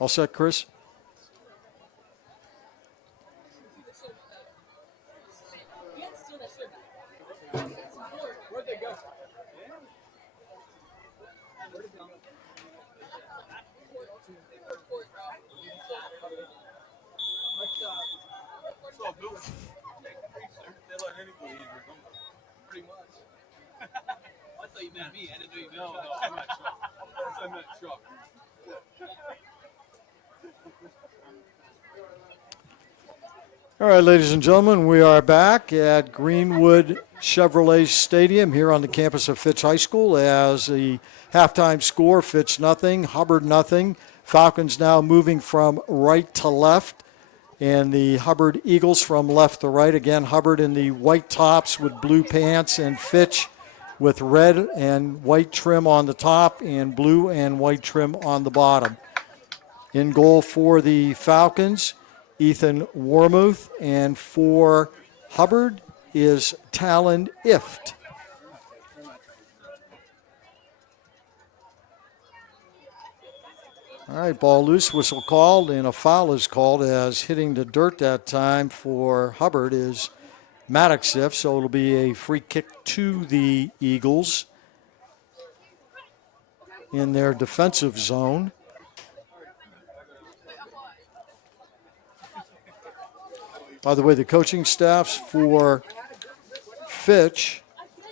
All set, Chris? All right, ladies and gentlemen, we are back at Greenwood Chevrolet Stadium here on the campus of Fitch High School as the halftime score, Fitch nothing, Hubbard nothing. Falcons now moving from right to left, and the Hubbard Eagles from left to right. Again, Hubbard in the white tops with blue pants, and Fitch with red and white trim on the top and blue and white trim on the bottom. In goal for the Falcons, Ethan Warmuth, and for Hubbard is Talon Ift. All right, ball loose, whistle called, and a foul is called as hitting the dirt that time for Hubbard is Maddox Ift, so it'll be a free kick to the Eagles in their defensive zone. By the way, the coaching staffs for Fitch,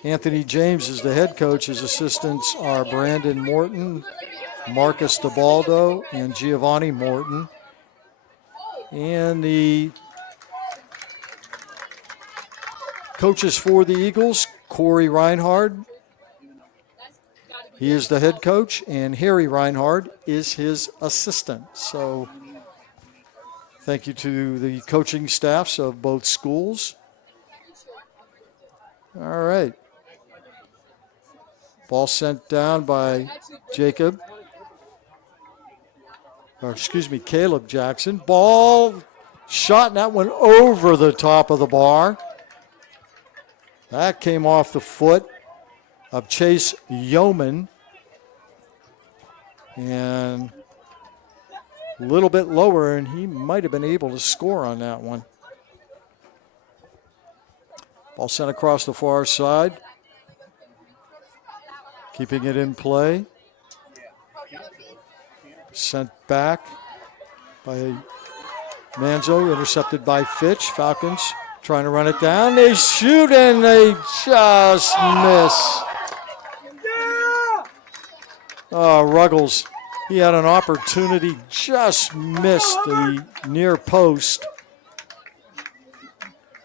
Anthony James is the head coach. His assistants are Brandon Morton, Marcus DeBaldo, and Giovanni Morton. And the coaches for the Eagles, Corey Reinhardt, he is the head coach, and Harry Reinhardt is his assistant. So thank you to the coaching staffs of both schools. All right. Ball sent down by Caleb Jackson. Ball shot, and that went over the top of the bar. That came off the foot of Chase Yeoman. And a little bit lower, and he might have been able to score on that one. Ball sent across the far side. Keeping it in play. Sent back by Manzo, intercepted by Fitch. Falcons trying to run it down. They shoot and they just miss. Oh, Ruggles, he had an opportunity, just missed the near post.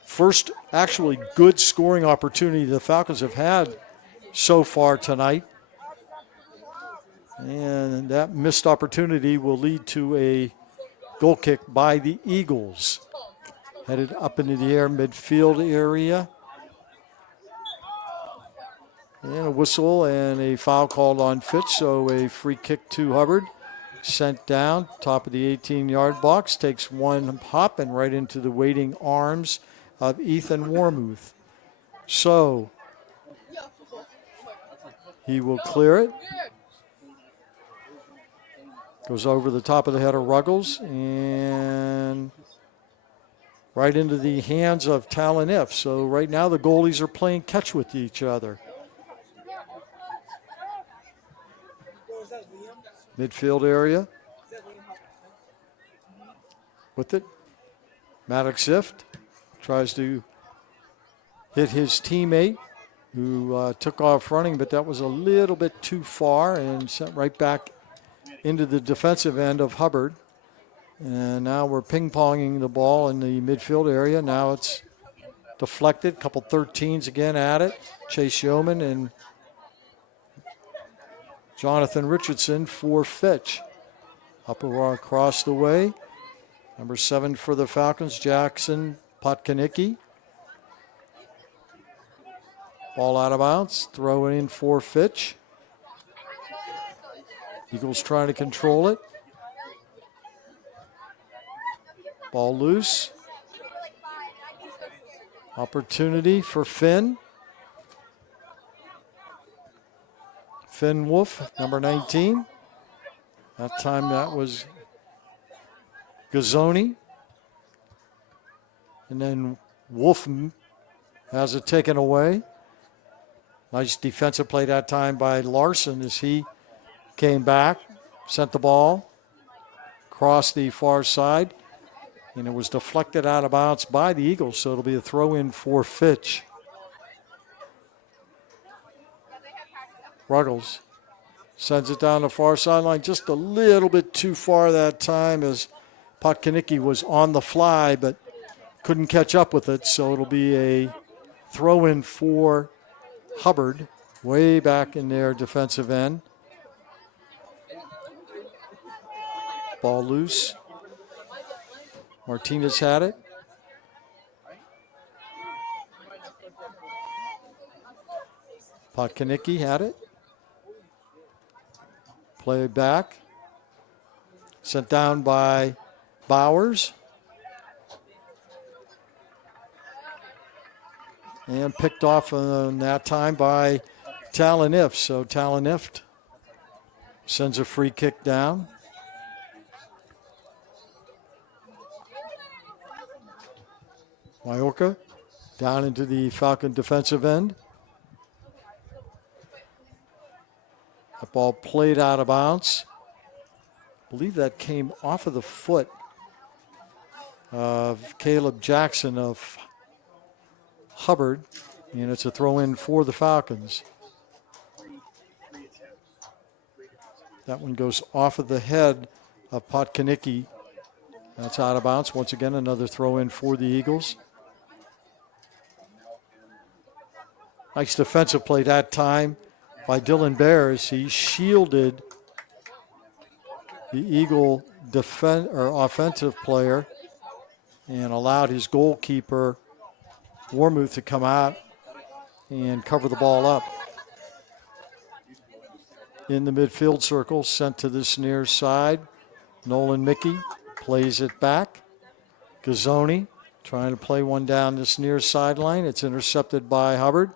First actually good scoring opportunity the Falcons have had so far tonight. And that missed opportunity will lead to a goal kick by the Eagles. Headed up into the air, midfield area. And a whistle and a foul called on Fitch, so a free kick to Hubbard. Sent down, top of the 18-yard box, takes one hop and right into the waiting arms of Ethan Warmuth. So he will clear it. Goes over the top of the head of Ruggles and right into the hands of Talon F. So right now the goalies are playing catch with each other. Midfield area. With it. Maddox Zift tries to hit his teammate who took off running, but that was a little bit too far and sent right back into the defensive end of Hubbard. And now we're ping-ponging the ball in the midfield area. Now it's deflected. Couple 13s again at it. Chase Yeoman and Jonathan Richardson for Fitch. Up across the way. Number 7 for the Falcons, Jackson Potkanicki. Ball out of bounds. Throw it in for Fitch. Eagles trying to control it. Ball loose. Opportunity for Finn. Finn Wolf, number 19. That time that was Gazzoni. And then Wolf has it taken away. Nice defensive play that time by Larson as he came back, sent the ball across the far side, and it was deflected out of bounds by the Eagles, so it'll be a throw-in for Fitch. Ruggles sends it down the far sideline just a little bit too far that time as Potkanicki was on the fly but couldn't catch up with it, so it'll be a throw-in for Hubbard way back in their defensive end. Ball loose. Martinez had it. Potkanicki had it. Play back. Sent down by Bowers. And picked off on that time by Talonift. So Talonift sends a free kick down. Majorca down into the Falcon defensive end. The ball played out of bounds. I believe that came off of the foot of Caleb Jackson of Hubbard, and it's a throw in for the Falcons. That one goes off of the head of Potkanicki. That's out of bounds. Once again, another throw in for the Eagles. Nice defensive play that time by Dylan Bears. He shielded the Eagle offensive player and allowed his goalkeeper, Warmuth, to come out and cover the ball up. In the midfield circle, sent to this near side. Nolan Mickey plays it back. Gazzoni trying to play one down this near sideline. It's intercepted by Hubbard.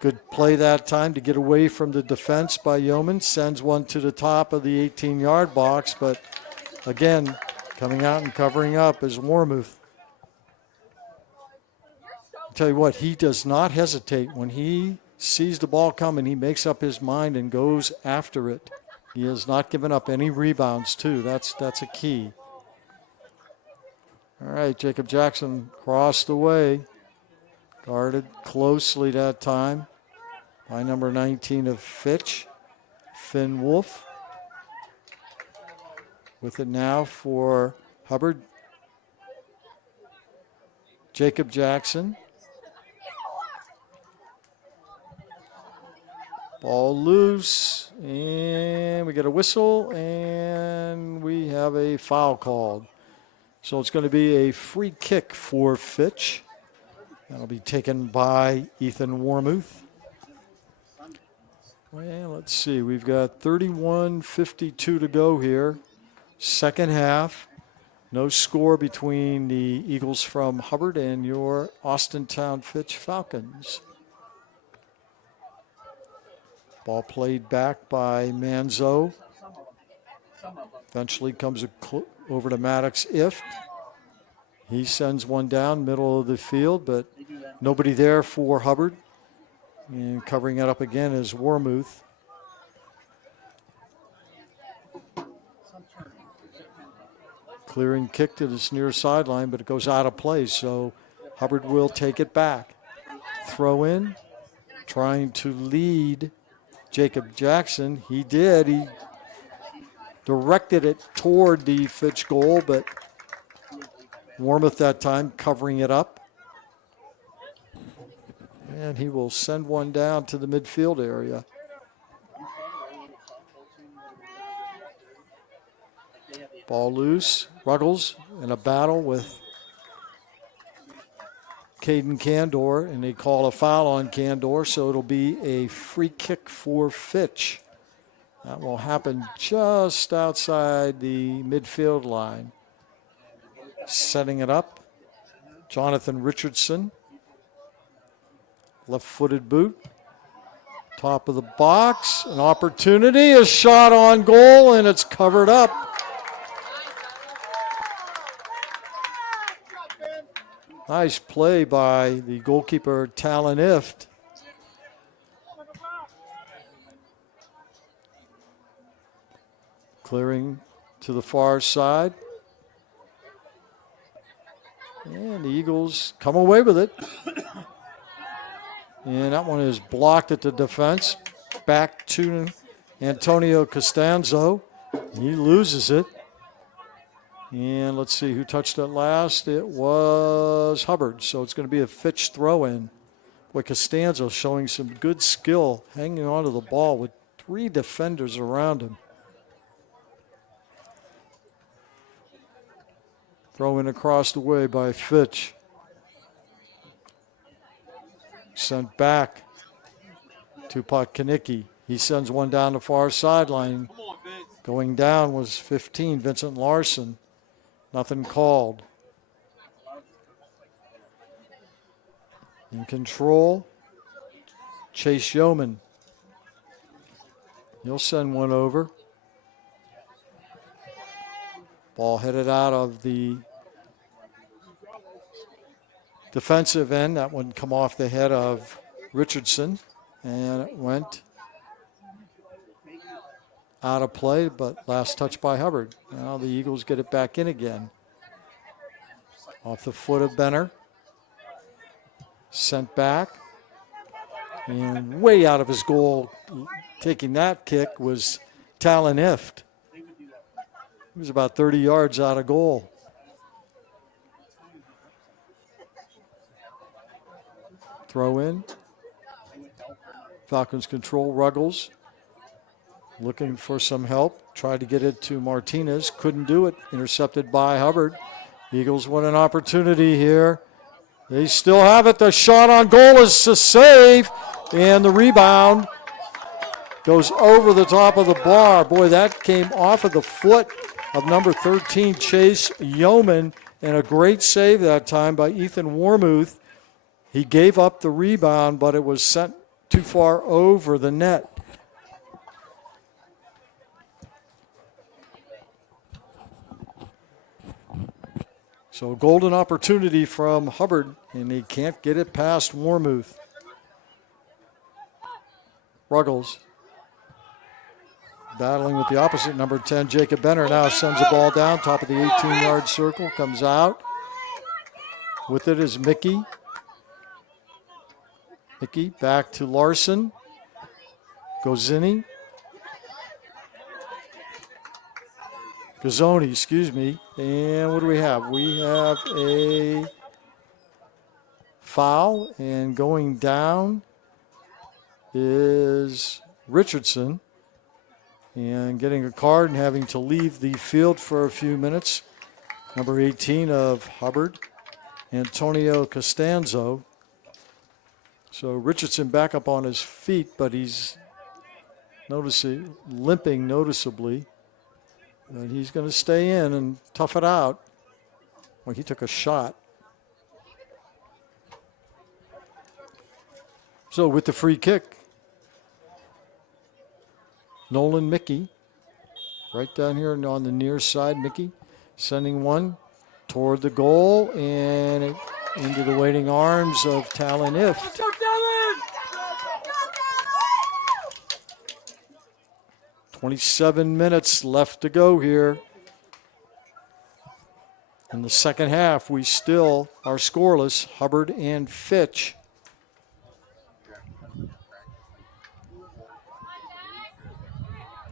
Good play that time to get away from the defense by Yeoman. Sends one to the top of the 18-yard box, but again, coming out and covering up is Warmuth. I'll tell you what, he does not hesitate. When he sees the ball coming, he makes up his mind and goes after it. He has not given up any rebounds, too. That's a key. All right, Jacob Jackson crossed the way. Guarded closely that time by number 19 of Fitch, Finn Wolf. With it now for Hubbard. Jacob Jackson. Ball loose, and we get a whistle, and we have a foul called. So it's going to be a free kick for Fitch. That'll be taken by Ethan Warmuth. Well, let's see. We've got 31:52 to go here. Second half. No score between the Eagles from Hubbard and your Austintown Fitch Falcons. Ball played back by Manzo. Eventually comes over to Maddox Ift. He sends one down middle of the field, but nobody there for Hubbard. And covering it up again is Warmuth. Clearing kick to this near sideline, but it goes out of play, so Hubbard will take it back. Throw in, trying to lead Jacob Jackson. He did. He directed it toward the Fitch goal, but Warmuth that time covering it up. And he will send one down to the midfield area. Ball loose. Ruggles in a battle with Caden Candor, and they call a foul on Candor, so it'll be a free kick for Fitch. That will happen just outside the midfield line. Setting it up, Jonathan Richardson. Left-footed boot. Top of the box, an opportunity, a shot on goal, and it's covered up. Nice play by the goalkeeper, Talon Ift. Clearing to the far side. And the Eagles come away with it. And that one is blocked at the defense. Back to Antonio Costanzo. He loses it. And let's see who touched it last. It was Hubbard. So it's going to be a Fitch throw-in. Boy, Costanzo showing some good skill hanging onto the ball with three defenders around him. Throw in across the way by Fitch. Sent back to Potkanicki. He sends one down the far sideline. Going down was 15, Vincent Larson. Nothing called. In control, Chase Yeoman. He'll send one over. Ball headed out of the defensive end. That one come off the head of Richardson, and it went out of play, but last touch by Hubbard. Now the Eagles get it back in again. Off the foot of Benner. Sent back. And way out of his goal, taking that kick was Talon Ift. He was about 30 yards out of goal. Throw in. Falcons control. Ruggles looking for some help. Tried to get it to Martinez. Couldn't do it. Intercepted by Hubbard. Eagles want an opportunity here. They still have it. The shot on goal is a save. And the rebound goes over the top of the bar. Boy, that came off of the foot of number 13, Chase Yeoman. And a great save that time by Ethan Warmuth. He gave up the rebound, but it was sent too far over the net. So a golden opportunity from Hubbard, and he can't get it past Warmuth. Ruggles battling with the opposite number 10, Jacob Benner. Now sends the ball down, top of the 18-yard circle, comes out. With it is Mickey. Mickey back to Larson. Gazzoni, excuse me. And what do we have? We have a foul, and going down is Richardson. And getting a card and having to leave the field for a few minutes. Number 18 of Hubbard, Antonio Costanzo. So Richardson back up on his feet, but he's limping noticeably. And he's going to stay in and tough it out. Well, he took a shot. So with the free kick, Nolan Mickey, right down here on the near side. Mickey sending one toward the goal and into the waiting arms of Talon Ift. 27 minutes left to go here. In the second half, we still are scoreless, Hubbard and Fitch.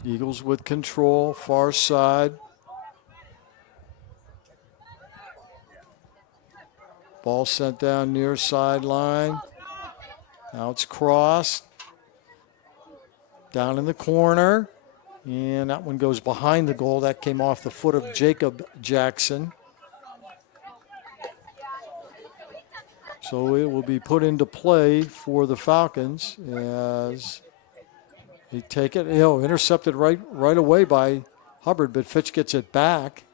Eagles with control, far side. Ball sent down near sideline. Now it's crossed. Down in the corner. And that one goes behind the goal. That came off the foot of Jacob Jackson. So it will be put into play for the Falcons as they take it. Intercepted right away by Hubbard, but Fitch gets it back.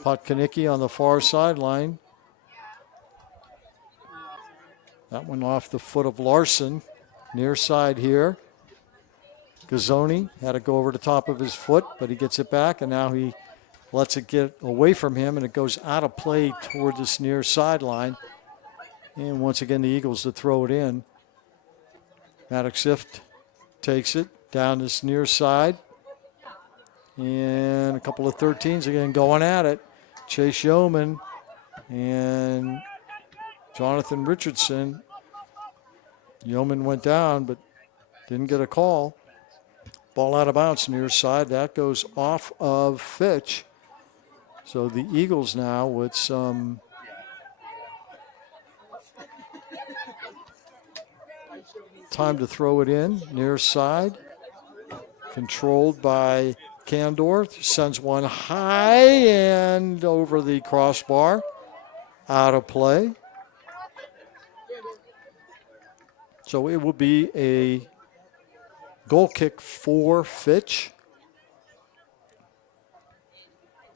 Potkanicki on the far sideline. That one off the foot of Larson. Near side here. Gazzoni had to go over the top of his foot, but he gets it back, and now he lets it get away from him, and it goes out of play toward this near sideline. And once again, the Eagles to throw it in. Maddox Ift takes it down this near side. And a couple of 13s again going at it. Chase Yeoman and Jonathan Richardson. Yeoman went down, but didn't get a call. Ball out of bounds near side. That goes off of Fitch. So the Eagles now with some time to throw it in. Near side. Controlled by Candor. Sends one high and over the crossbar. Out of play. So it will be a goal kick for Fitch.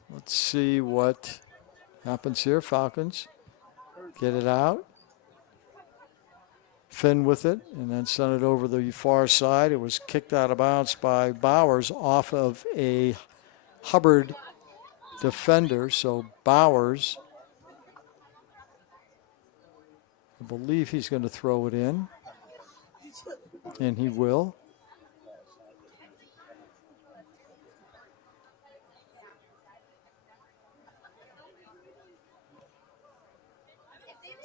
Let's see what happens here. Falcons get it out. Finn with it and then sent it over the far side. It was kicked out of bounds by Bowers off of a Hubbard defender. So Bowers, I believe he's going to throw it in. And he will.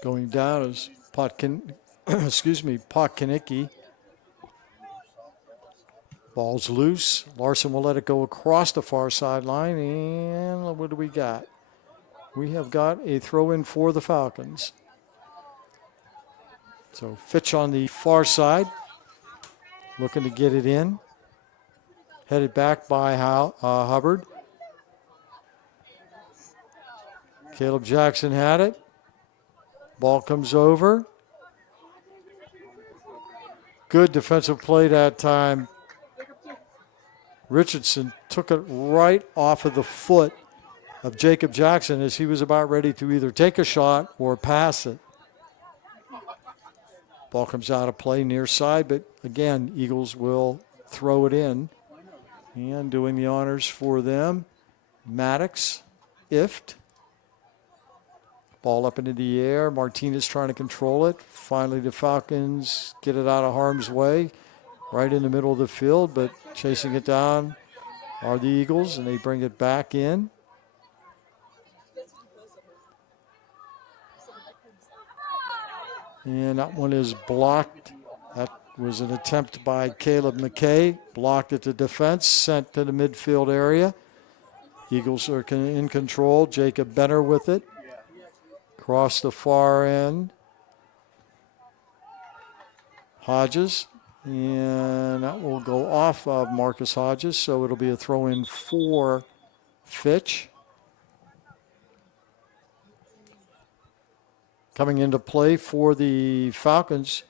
Going down is Potkanicki. Ball's loose. Larson will let it go across the far sideline. And what do we got? We have got a throw in for the Falcons. So Fitch on the far side, looking to get it in. Headed back by Hubbard. Caleb Jackson had it. Ball comes over. Good defensive play that time. Richardson took it right off of the foot of Jacob Jackson as he was about ready to either take a shot or pass it. Ball comes out of play near side, but again, Eagles will throw it in. And doing the honors for them, Maddox, Ift. Ball up into the air. Martinez trying to control it. Finally, the Falcons get it out of harm's way, right in the middle of the field, but chasing it down are the Eagles, and they bring it back in. And that one is blocked. That was an attempt by Caleb McKay. Blocked at the defense, sent to the midfield area. Eagles are in control. Jacob Benner with it. Across the far end. Hodges. And that will go off of Marcus Hodges, so it'll be a throw-in for Fitch. Coming into play for the Falcons,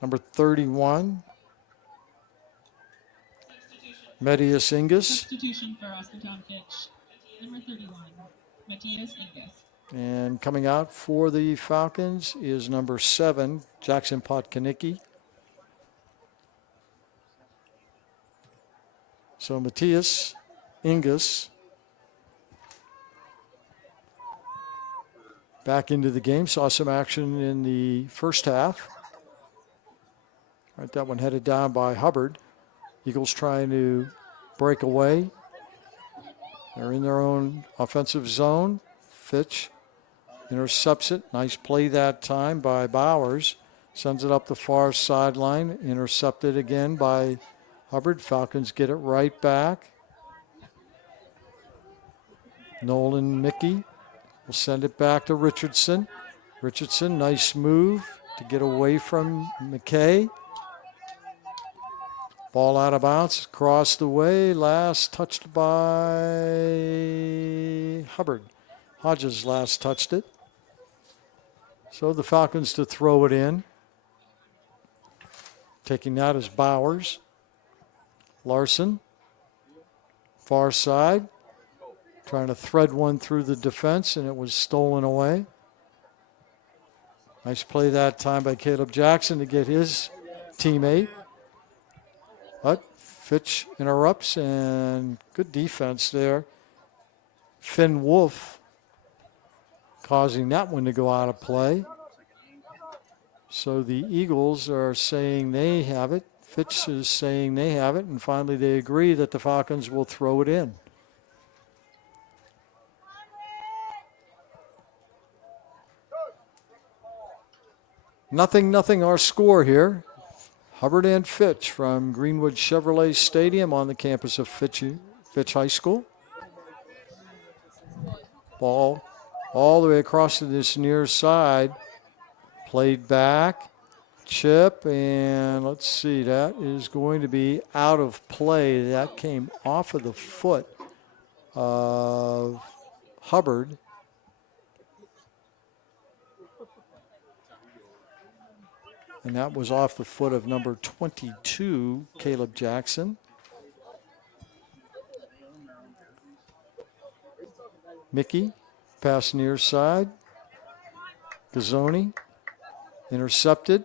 number 31, Matthias Ingus. Substitution for Austintown Fitch, number 31, Matthias Ingus. And coming out for the Falcons is number 7, Jackson Potkanicki. So Matthias Ingus back into the game. Saw some action in the first half. Right, that one headed down by Hubbard. Eagles trying to break away. They're in their own offensive zone. Fitch intercepts it. Nice play that time by Bowers. Sends it up the far sideline. Intercepted again by Hubbard. Falcons get it right back. Nolan Mickey will send it back to Richardson. Richardson, nice move to get away from McKay. Ball out of bounds, across the way. Last touched by Hubbard. Hodges last touched it. So the Falcons to throw it in. Taking that is Bowers. Larson, far side. Trying to thread one through the defense, and it was stolen away. Nice play that time by Caleb Jackson to get his teammate. But Fitch interrupts, and good defense there. Finn Wolf causing that one to go out of play. So the Eagles are saying they have it. Fitch is saying they have it, and finally they agree that the Falcons will throw it in. Nothing our score here. Hubbard and Fitch from Greenwood Chevrolet Stadium on the campus of Fitch High School. Ball all the way across to this near side. Played back. Chip, and let's see, that is going to be out of play. That came off of the foot of Hubbard. And that was off the foot of number 22, Caleb Jackson. Mickey, pass near side. Gazzoni, intercepted.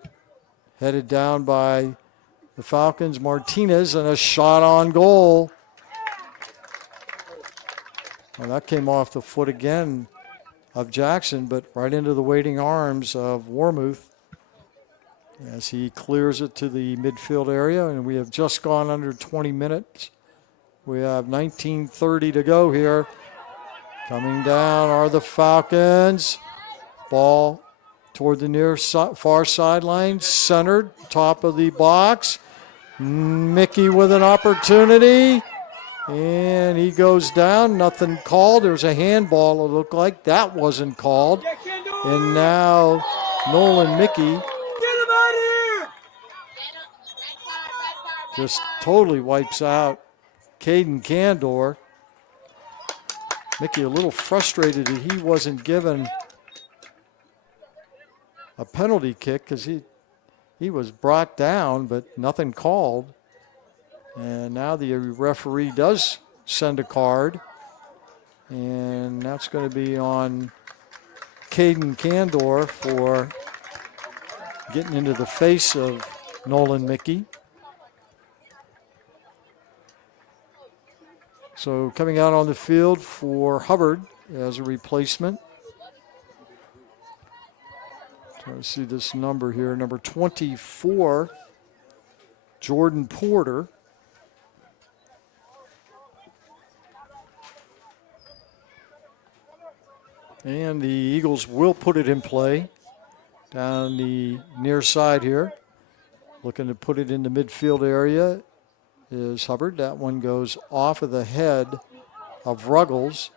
Headed down by the Falcons. Martinez, and a shot on goal. Well, that came off the foot again of Jackson, but right into the waiting arms of Warmuth as he clears it to the midfield area. And we have just gone under 20 minutes. We have 19:30 to go here. Coming down are the Falcons. Ball toward the far sideline, centered, top of the box. Mickey with an opportunity, and he goes down. Nothing called. There's a handball, it looked like. That wasn't called. And now Nolan Mickey just totally wipes out Caden Candor. Mickey a little frustrated that he wasn't given a penalty kick because he was brought down, but nothing called. And now the referee does send a card, and that's going to be on Caden Candor for getting into the face of Nolan Mickey. So coming out on the field for Hubbard as a replacement. Trying to see this number here. Number 24, Jordan Porter. And the Eagles will put it in play down the near side here. Looking to put it in the midfield area is Hubbard. That one goes off of the head of Ruggles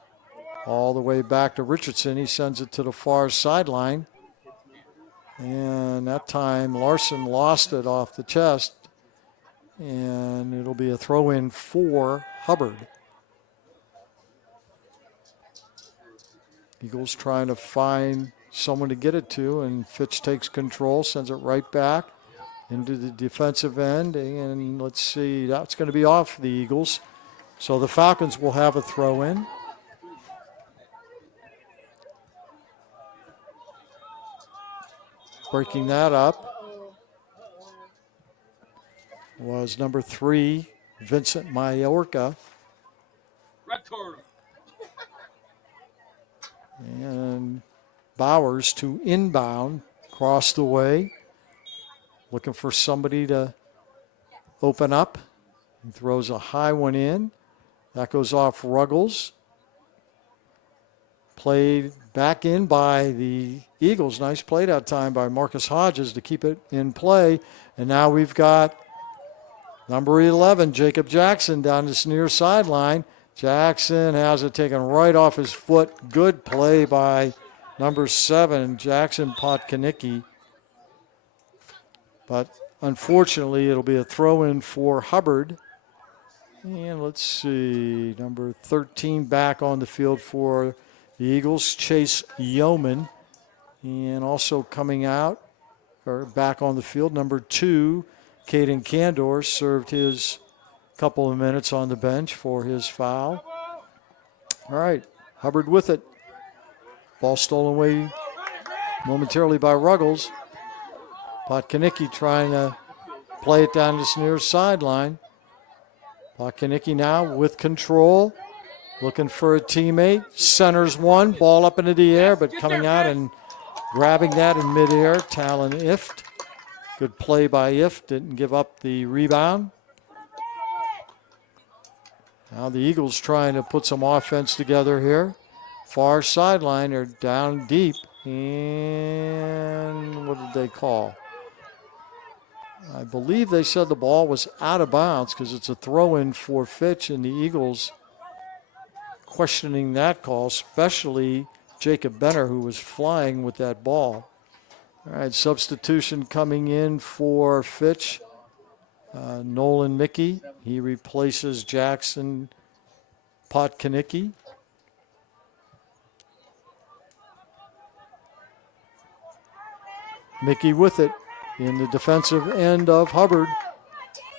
all the way back to Richardson. He sends it to the far sideline. And that time Larson lost it off the chest. And it'll be a throw in for Hubbard. Eagles trying to find someone to get it to, and Fitch takes control, sends it right back into the defensive end. And let's see, that's going to be off the Eagles. So the Falcons will have a throw in. Breaking that up was number 3, Vincent Majorca. And Bowers to inbound, cross the way, looking for somebody to open up. He throws a high one in. That goes off Ruggles. Played back in by the Eagles. Nice play that time by Marcus Hodges to keep it in play. And now we've got number 11, Jacob Jackson, down this near sideline. Jackson has it taken right off his foot. Good play by number 7, Jackson Potkanicki. But unfortunately, it'll be a throw-in for Hubbard. And let's see, number 13 back on the field for the Eagles, Chase Yeoman. And also coming out, or back on the field, number 2, Caden Candor, served his couple of minutes on the bench for his foul. All right, Hubbard with it. Ball stolen away momentarily by Ruggles. Potkanicki trying to play it down this near sideline. Potkanicki now with control, looking for a teammate. Centers one, ball up into the air, but coming out and grabbing that in midair, Talon Ift. Good play by Ift, didn't give up the rebound. Now the Eagles trying to put some offense together here. Far sideline, they're down deep. And what did they call? I believe they said the ball was out of bounds because it's a throw-in for Fitch, and the Eagles questioning that call, especially Jacob Benner, who was flying with that ball. All right, substitution coming in for Fitch. Nolan Mickey, he replaces Jackson Potkanicki. Mickey with it in the defensive end of Hubbard.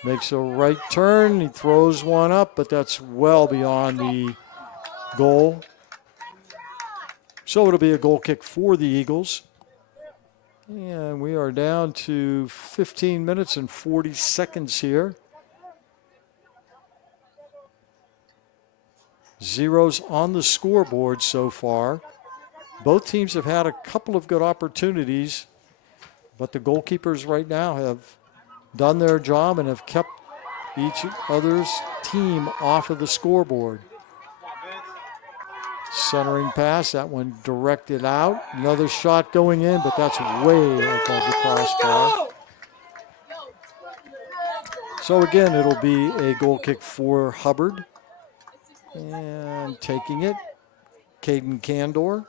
Makes a right turn, he throws one up, but that's well beyond the goal. So it'll be a goal kick for the Eagles. And we are down to 15 minutes and 40 seconds here. Zeros on the scoreboard so far. Both teams have had a couple of good opportunities, but the goalkeepers right now have done their job and have kept each other's team off of the scoreboard. Centering pass. That one directed out. Another shot going in, but that's way above the crossbar. So again, it'll be a goal kick for Hubbard. And taking it, Caden Candor.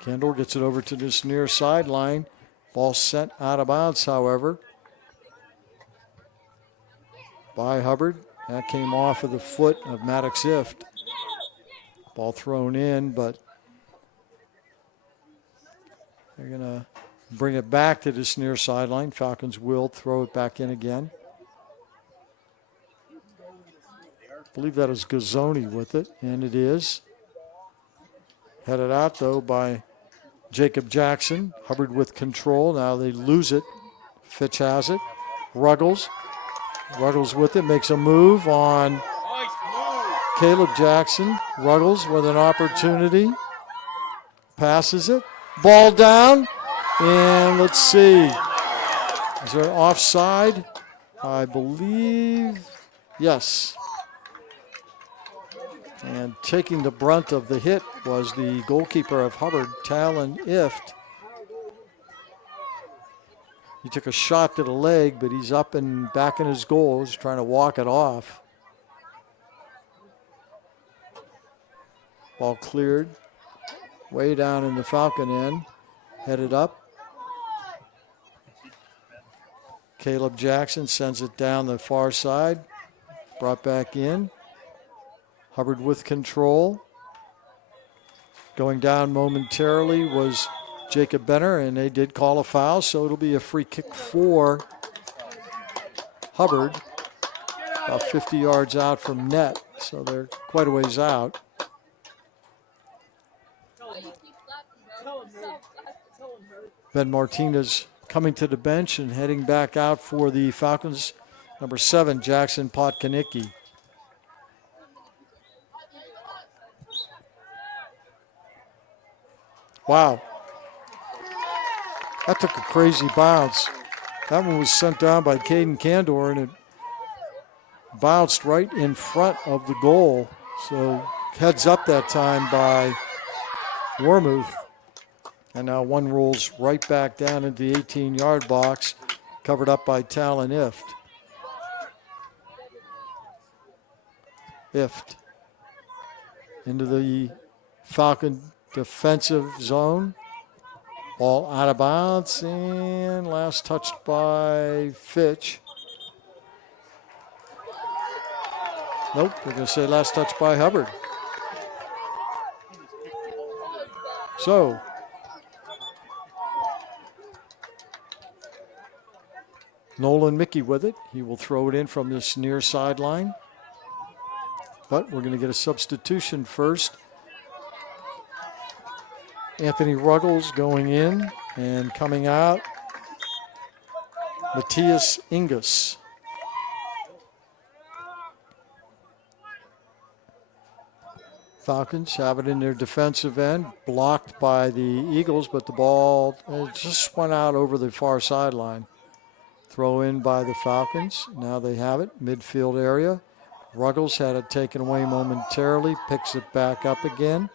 Candor gets it over to this near sideline. Ball sent out of bounds, however, by Hubbard. That came off of the foot of Maddox Ift. Ball thrown in, but they're going to bring it back to this near sideline. Falcons will throw it back in again. I believe that is Gazzoni with it, and it is. Headed out, though, by Jacob Jackson. Hubbard with control. Now they lose it. Fitch has it. Ruggles. Ruggles with it. Makes a move on Caleb Jackson. Ruggles with an opportunity. Passes it. Ball down. And let's see. Is there offside? I believe. Yes. And taking the brunt of the hit was the goalkeeper of Hubbard, Talon Ift. He took a shot to the leg, but he's up and back in his goals, trying to walk it off. Ball cleared. Way down in the Falcon end. Headed up. Caleb Jackson sends it down the far side. Brought back in. Hubbard with control. Going down momentarily was Jacob Benner, and they did call a foul, so it'll be a free kick for Hubbard. About 50 yards out from net, so they're quite a ways out. Ben Martinez coming to the bench and heading back out for the Falcons. Number 7, Jackson Potkanicki. Wow. That took a crazy bounce. That one was sent down by Caden Candor, and it bounced right in front of the goal. So heads up that time by Wormuth. And now one rolls right back down into the 18-yard box, covered up by Talon Ift. Ift into the Falcon defensive zone. Ball out of bounds and last touched by Fitch. Nope, we're going to say last touched by Hubbard. So, Nolan Mickey with it. He will throw it in from this near sideline. But we're going to get a substitution first. Anthony Ruggles going in, and coming out, Matthias Ingus. Falcons have it in their defensive end, blocked by the Eagles, but the ball just went out over the far sideline. Throw in by the Falcons. Now they have it, midfield area. Ruggles had it taken away momentarily, picks it back up again.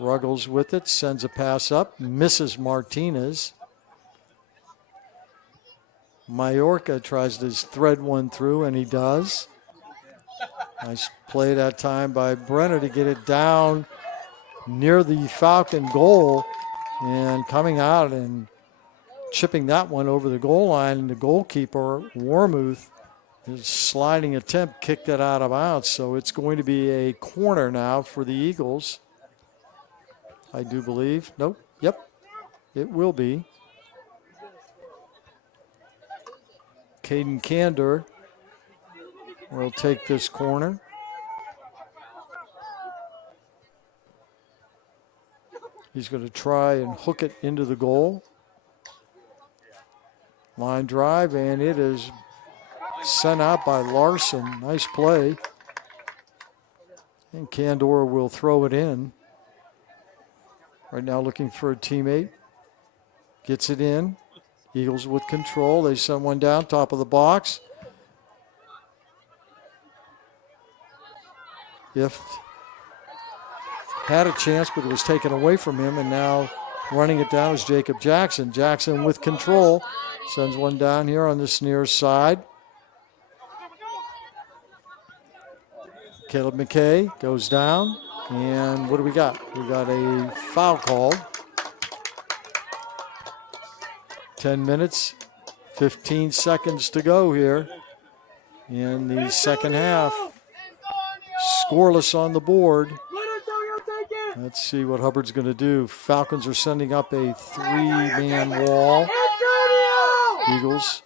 Ruggles with it, sends a pass up, misses Martinez. Majorca tries to thread one through, and he does. Nice play that time by Brenner to get it down near the Falcon goal, and coming out and chipping that one over the goal line. And the goalkeeper, Wormuth, his sliding attempt kicked it out of bounds. So it's going to be a corner now for the Eagles, I do believe. Nope. Yep. It will be. Caden Candor will take this corner. He's going to try and hook it into the goal. Line drive, and it is sent out by Larson. Nice play. And Candor will throw it in. Right now looking for a teammate. Gets it in. Eagles with control. They send one down, top of the box. If had a chance, but it was taken away from him, and now running it down is Jacob Jackson. Jackson with control. Sends one down here on this near side. Caleb McKay goes down. And what do we got? We got a foul called. 10 minutes, 15 seconds to go here in the second half. Scoreless on the board. Let's see what Hubbard's going to do. Falcons are sending up a 3-man wall. Eagles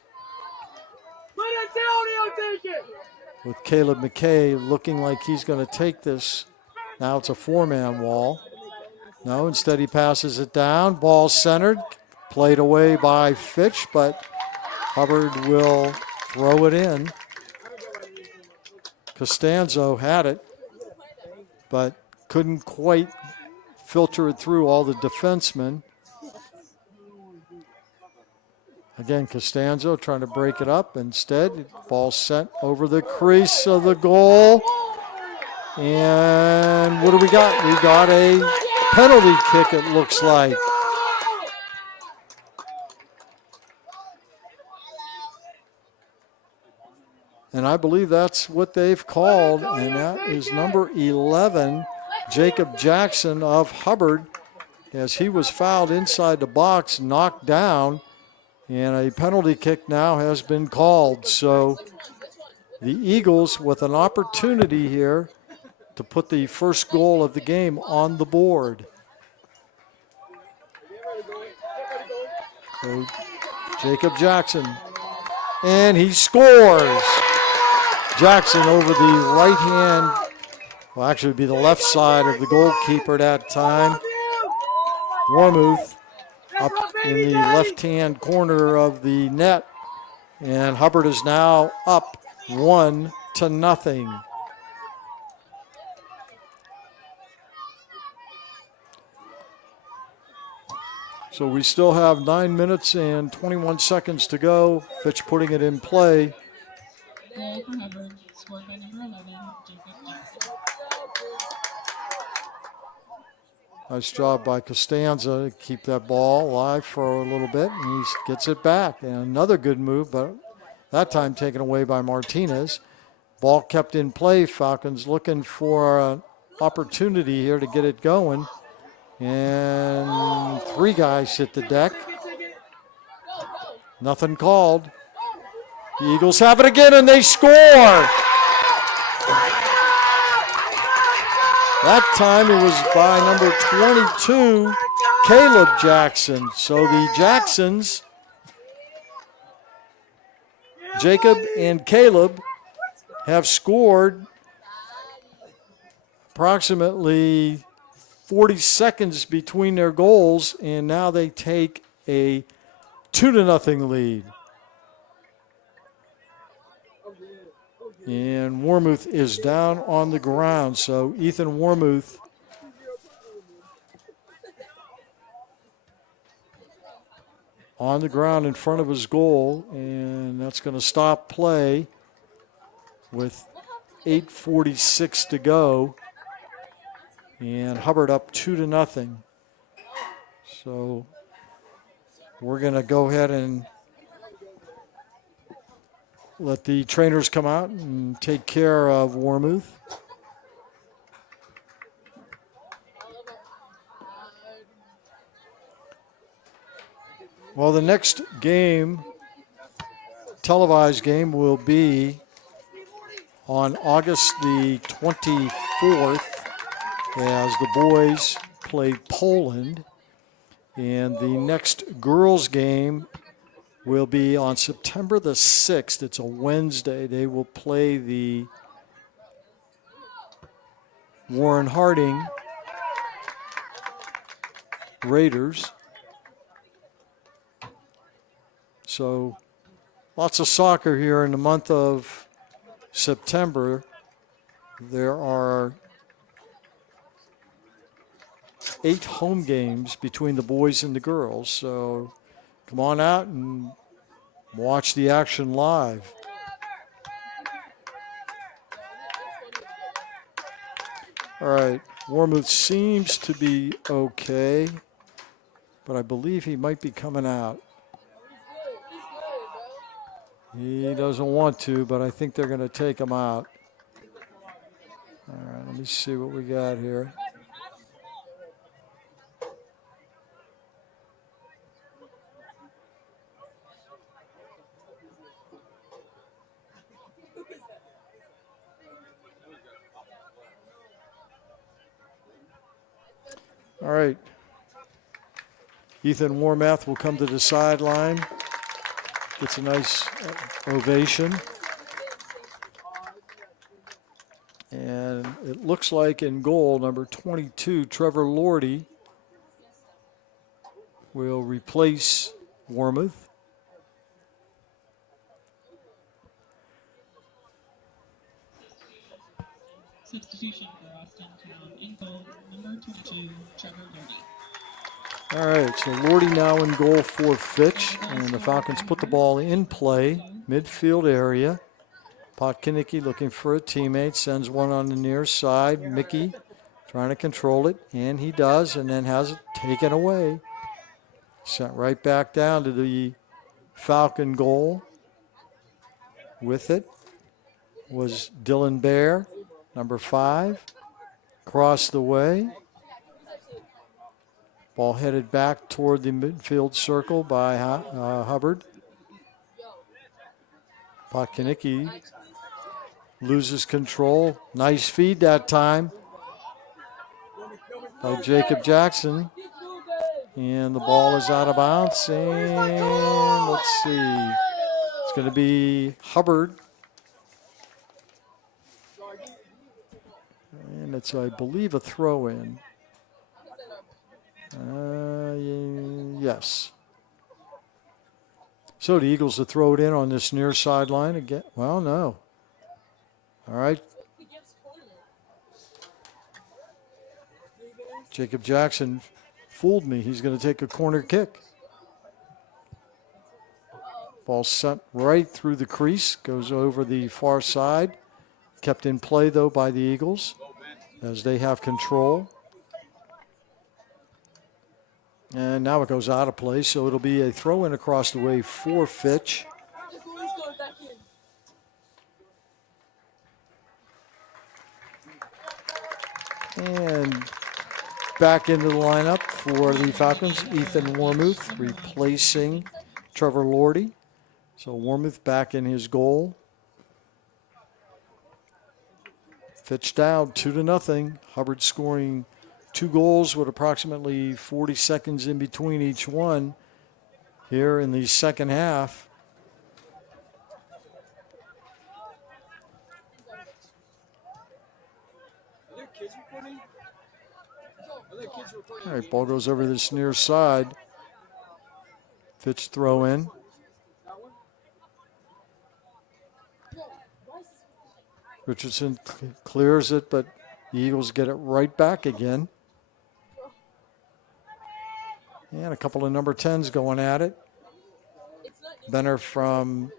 with Caleb McKay looking like he's going to take this. Now it's a 4-man wall. No, instead he passes it down. Ball centered. Played away by Fitch, but Hubbard will throw it in. Costanzo had it, but couldn't quite filter it through all the defensemen. Again, Costanzo trying to break it up. Instead, ball sent over the crease of the goal. And what do we got? We got a penalty kick, it looks like. And I believe that's what they've called, and that is number 11, Jacob Jackson of Hubbard, as he was fouled inside the box, knocked down, and a penalty kick now has been called. So the Eagles with an opportunity here to put the first goal of the game on the board. So Jacob Jackson, and he scores. Jackson over the right hand, well, actually it'd be the left side of the goalkeeper that time. Warmuth up in the left-hand corner of the net, and Hubbard is now up 1-0. So we still have 9 minutes and 21 seconds to go. Fitch putting it in play. Goal for Hubbard, scored by number 11, Jacob Jackson. Nice job by Costanza to keep that ball alive for a little bit, and he gets it back. And another good move, but that time taken away by Martinez. Ball kept in play. Falcons looking for an opportunity here to get it going. And 3 guys hit the deck. Nothing called. The Eagles have it again, and they score. That time it was by number 22, Caleb Jackson. So the Jacksons, Jacob and Caleb, have scored approximately 40 seconds between their goals, and now they take a 2-0 lead. And Warmuth is down on the ground. So Ethan Warmuth on the ground in front of his goal. And that's going to stop play with 8:46 to go. And Hubbard up 2-0. So we're going to go ahead and let the trainers come out and take care of Warmuth. Well, the next game, televised game, will be on August the 24th as the boys play Poland. And the next girls game will be on September the 6th. It's a Wednesday. They will play the Warren Harding Raiders. So lots of soccer here in the month of September. There are 8 home games between the boys and the girls. So come on out and watch the action live. All right. Warmouth seems to be okay, but I believe he might be coming out. He doesn't want to, but I think they're going to take him out. All right, let me see what we got here. All right. Ethan Warmath will come to the sideline. Gets a nice ovation. And it looks like in goal, number 22, Trevor Lordy, will replace Warmouth. Substitution for Austintown. In goal, number 22, Trevor Lordy. All right, so Lordy now in goal for Fitch, and the Falcons put the ball in play, midfield area. Potkinnicki looking for a teammate, sends one on the near side. Mickey trying to control it, and he does, and then has it taken away. Sent right back down to the Falcon goal. With it was Dylan Bear, number 5. Crossed the way. Ball headed back toward the midfield circle by Hubbard. Potkinnicki loses control. Nice feed that time by Jacob Jackson. And the ball is out of bounds. And let's see. It's going to be Hubbard. And it's, I believe, a throw-in. Yes. So the Eagles will throw it in on this near sideline again. Well, no. All right. Jacob Jackson fooled me. He's going to take a corner kick. Ball sent right through the crease, goes over the far side. Kept in play, though, by the Eagles as they have control. And now it goes out of play, so it'll be a throw-in across the way for Fitch. And back into the lineup for the Falcons, Ethan Warmouth replacing Trevor Lordy. So Warmouth back in his goal. Fitch down 2-0. Hubbard scoring 2 goals with approximately 40 seconds in between each one here in the second half. All right, ball goes over this near side. Fitch throw in. Richardson clears it, but the Eagles get it right back again. And a couple of number 10s going at it. Benner from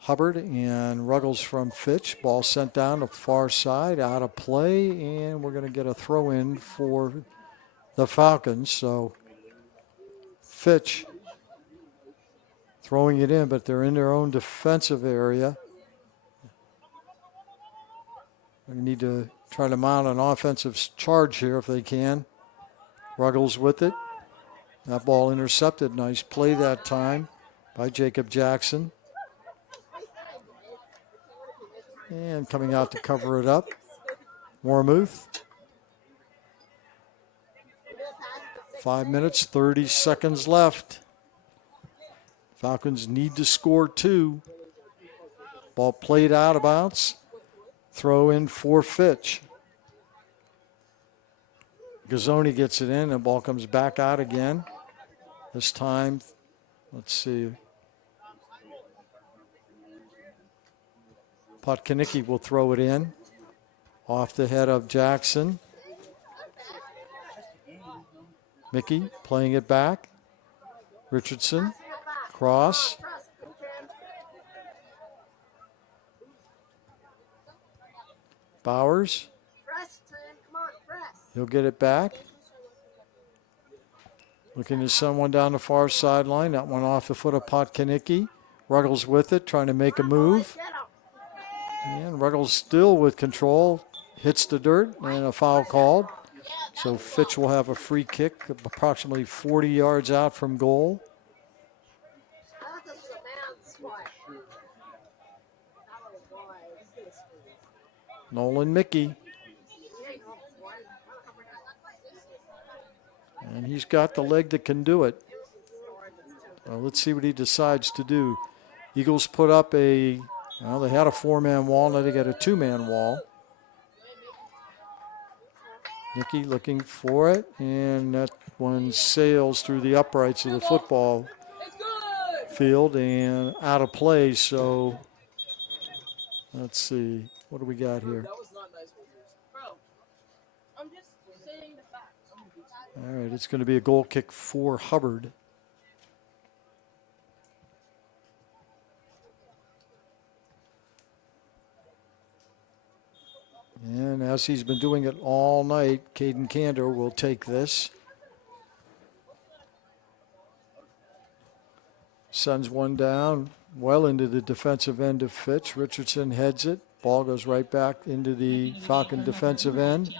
Hubbard and Ruggles from Fitch. Ball sent down the far side, out of play, and we're going to get a throw in for the Falcons. So Fitch throwing it in, but they're in their own defensive area. They need to try to mount an offensive charge here if they can. Ruggles with it. That ball intercepted. Nice play that time by Jacob Jackson. And coming out to cover it up, Warmouth. 5 minutes, 30 seconds left. Falcons need to score 2. Ball played out of bounds. Throw in for Fitch. Gazzoni gets it in, and ball comes back out again. This time, let's see. Potkinnicki will throw it in. Off the head of Jackson. Mickey playing it back. Richardson. Cross. Bowers. He'll get it back. Looking to send one down the far sideline. That one off the foot of Potkanicki. Ruggles with it, trying to make a move. And Ruggles still with control. Hits the dirt and a foul called. So Fitch will have a free kick approximately 40 yards out from goal. Nolan Mickey. And he's got the leg that can do it. Well, let's see what he decides to do. Eagles put up they had a 4-man wall. Now they got a 2-man wall. Mickey looking for it. And that one sails through the uprights of the football field and out of play. So let's see. What do we got here? All right, it's going to be a goal kick for Hubbard. And as he's been doing it all night, Caden Kander will take this. Sends one down well into the defensive end of Fitch. Richardson heads it. Ball goes right back into the Falcon defensive end.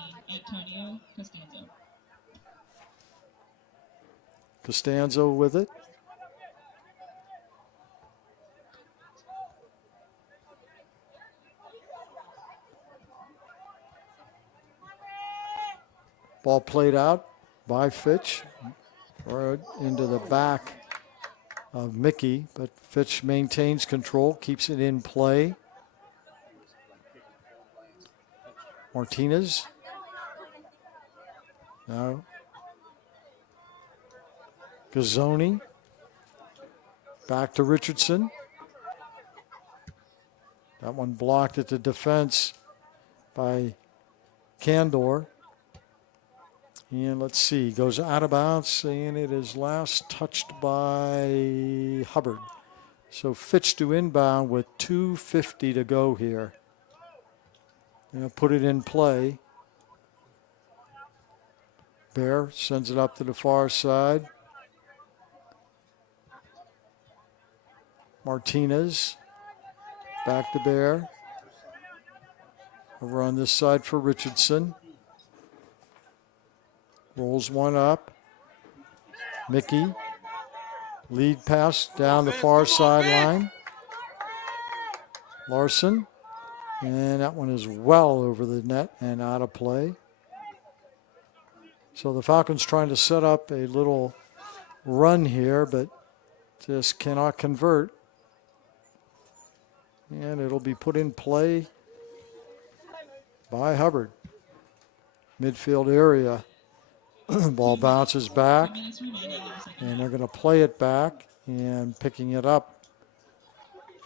Costanzo with it. Ball played out by Fitch or into the back of Mickey, but Fitch maintains control, keeps it in play. Martinez. Now Gazzoni. Back to Richardson. That one blocked at the defense by Kandor. And let's see, goes out of bounds, and it is last touched by Hubbard. So Fitch to inbound with 2:50 to go here. Put it in play. Bear sends it up to the far side. Martinez, back to Bear. Over on this side for Richardson. Rolls one up. Mickey. Lead pass down the far sideline. Larson. And that one is well over the net and out of play. So the Falcons trying to set up a little run here, but just cannot convert. And it'll be put in play by Hubbard. Midfield area. Ball bounces back, and they're going to play it back, and picking it up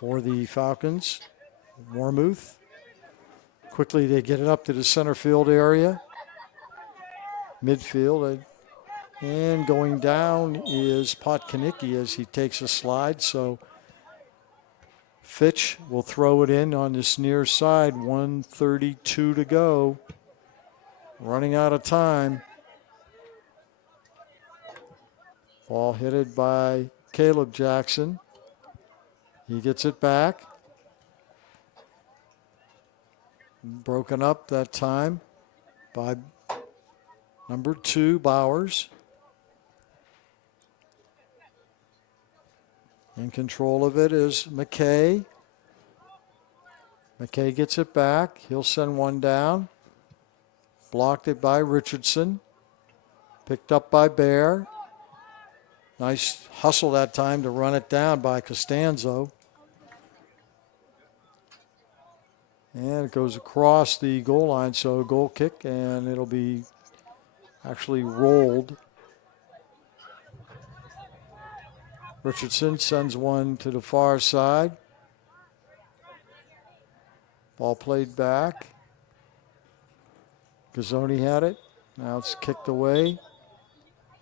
for the Falcons. Warmuth. Quickly they get it up to the center field area. Midfield. And going down is Potkanicki as he takes a slide. So Fitch will throw it in on this near side. 1:32 to go. Running out of time. Ball headed by Caleb Jackson. He gets it back. Broken up that time by number 2, Bowers. In control of it is McKay. McKay gets it back. He'll send one down. Blocked it by Richardson. Picked up by Bear. Nice hustle that time to run it down by Costanzo. And it goes across the goal line, so a goal kick, and it'll be actually rolled. Richardson sends one to the far side. Ball played back. Gazzoni had it. Now it's kicked away.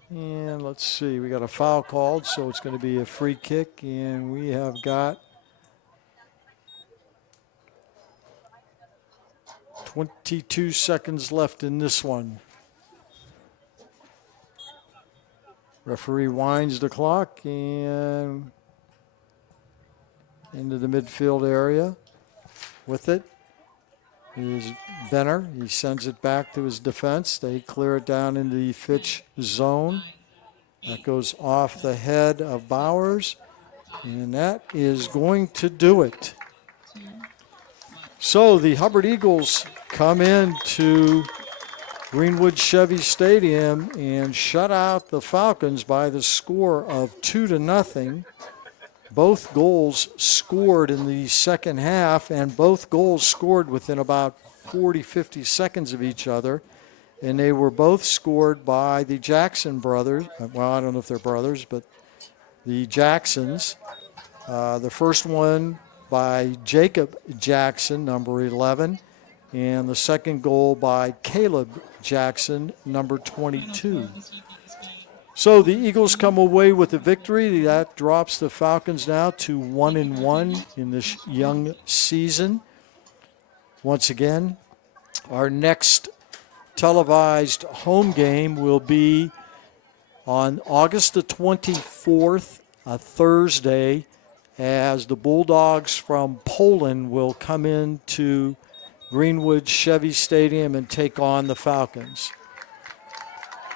And let's see, we got a foul called, so it's going to be a free kick, and we have got 22 seconds left in this one. Referee winds the clock and into the midfield area. With it is Benner. He sends it back to his defense. They clear it down into the Fitch zone. That goes off the head of Bowers, and that is going to do it. So the Hubbard Eagles come into Greenwood Chevy Stadium and shut out the Falcons by the score of 2-0. Both goals scored in the second half, and both goals scored within about 40, 50 seconds of each other. And they were both scored by the Jackson brothers. Well, I don't know if they're brothers, but the Jacksons. The first one by Jacob Jackson, number 11, and the second goal by Caleb Jackson, number 22. So the Eagles come away with a victory. That drops the Falcons now to 1-1 in this young season. Once again, our next televised home game will be on August the 24th, a Thursday, as the Bulldogs from Poland will come into Greenwood Chevy Stadium and take on the Falcons.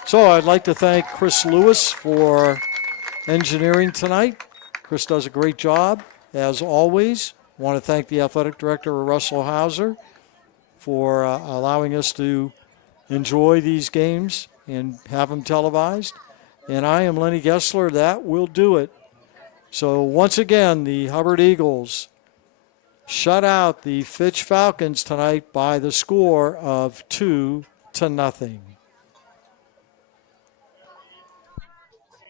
So I'd like to thank Chris Lewis for engineering tonight. Chris does a great job, as always. I want to thank the athletic director, Russell Hauser, for allowing us to enjoy these games and have them televised. And I am Lenny Gessler. That will do it. So once again, the Hubbard Eagles shut out the Fitch Falcons tonight by the score of 2-0.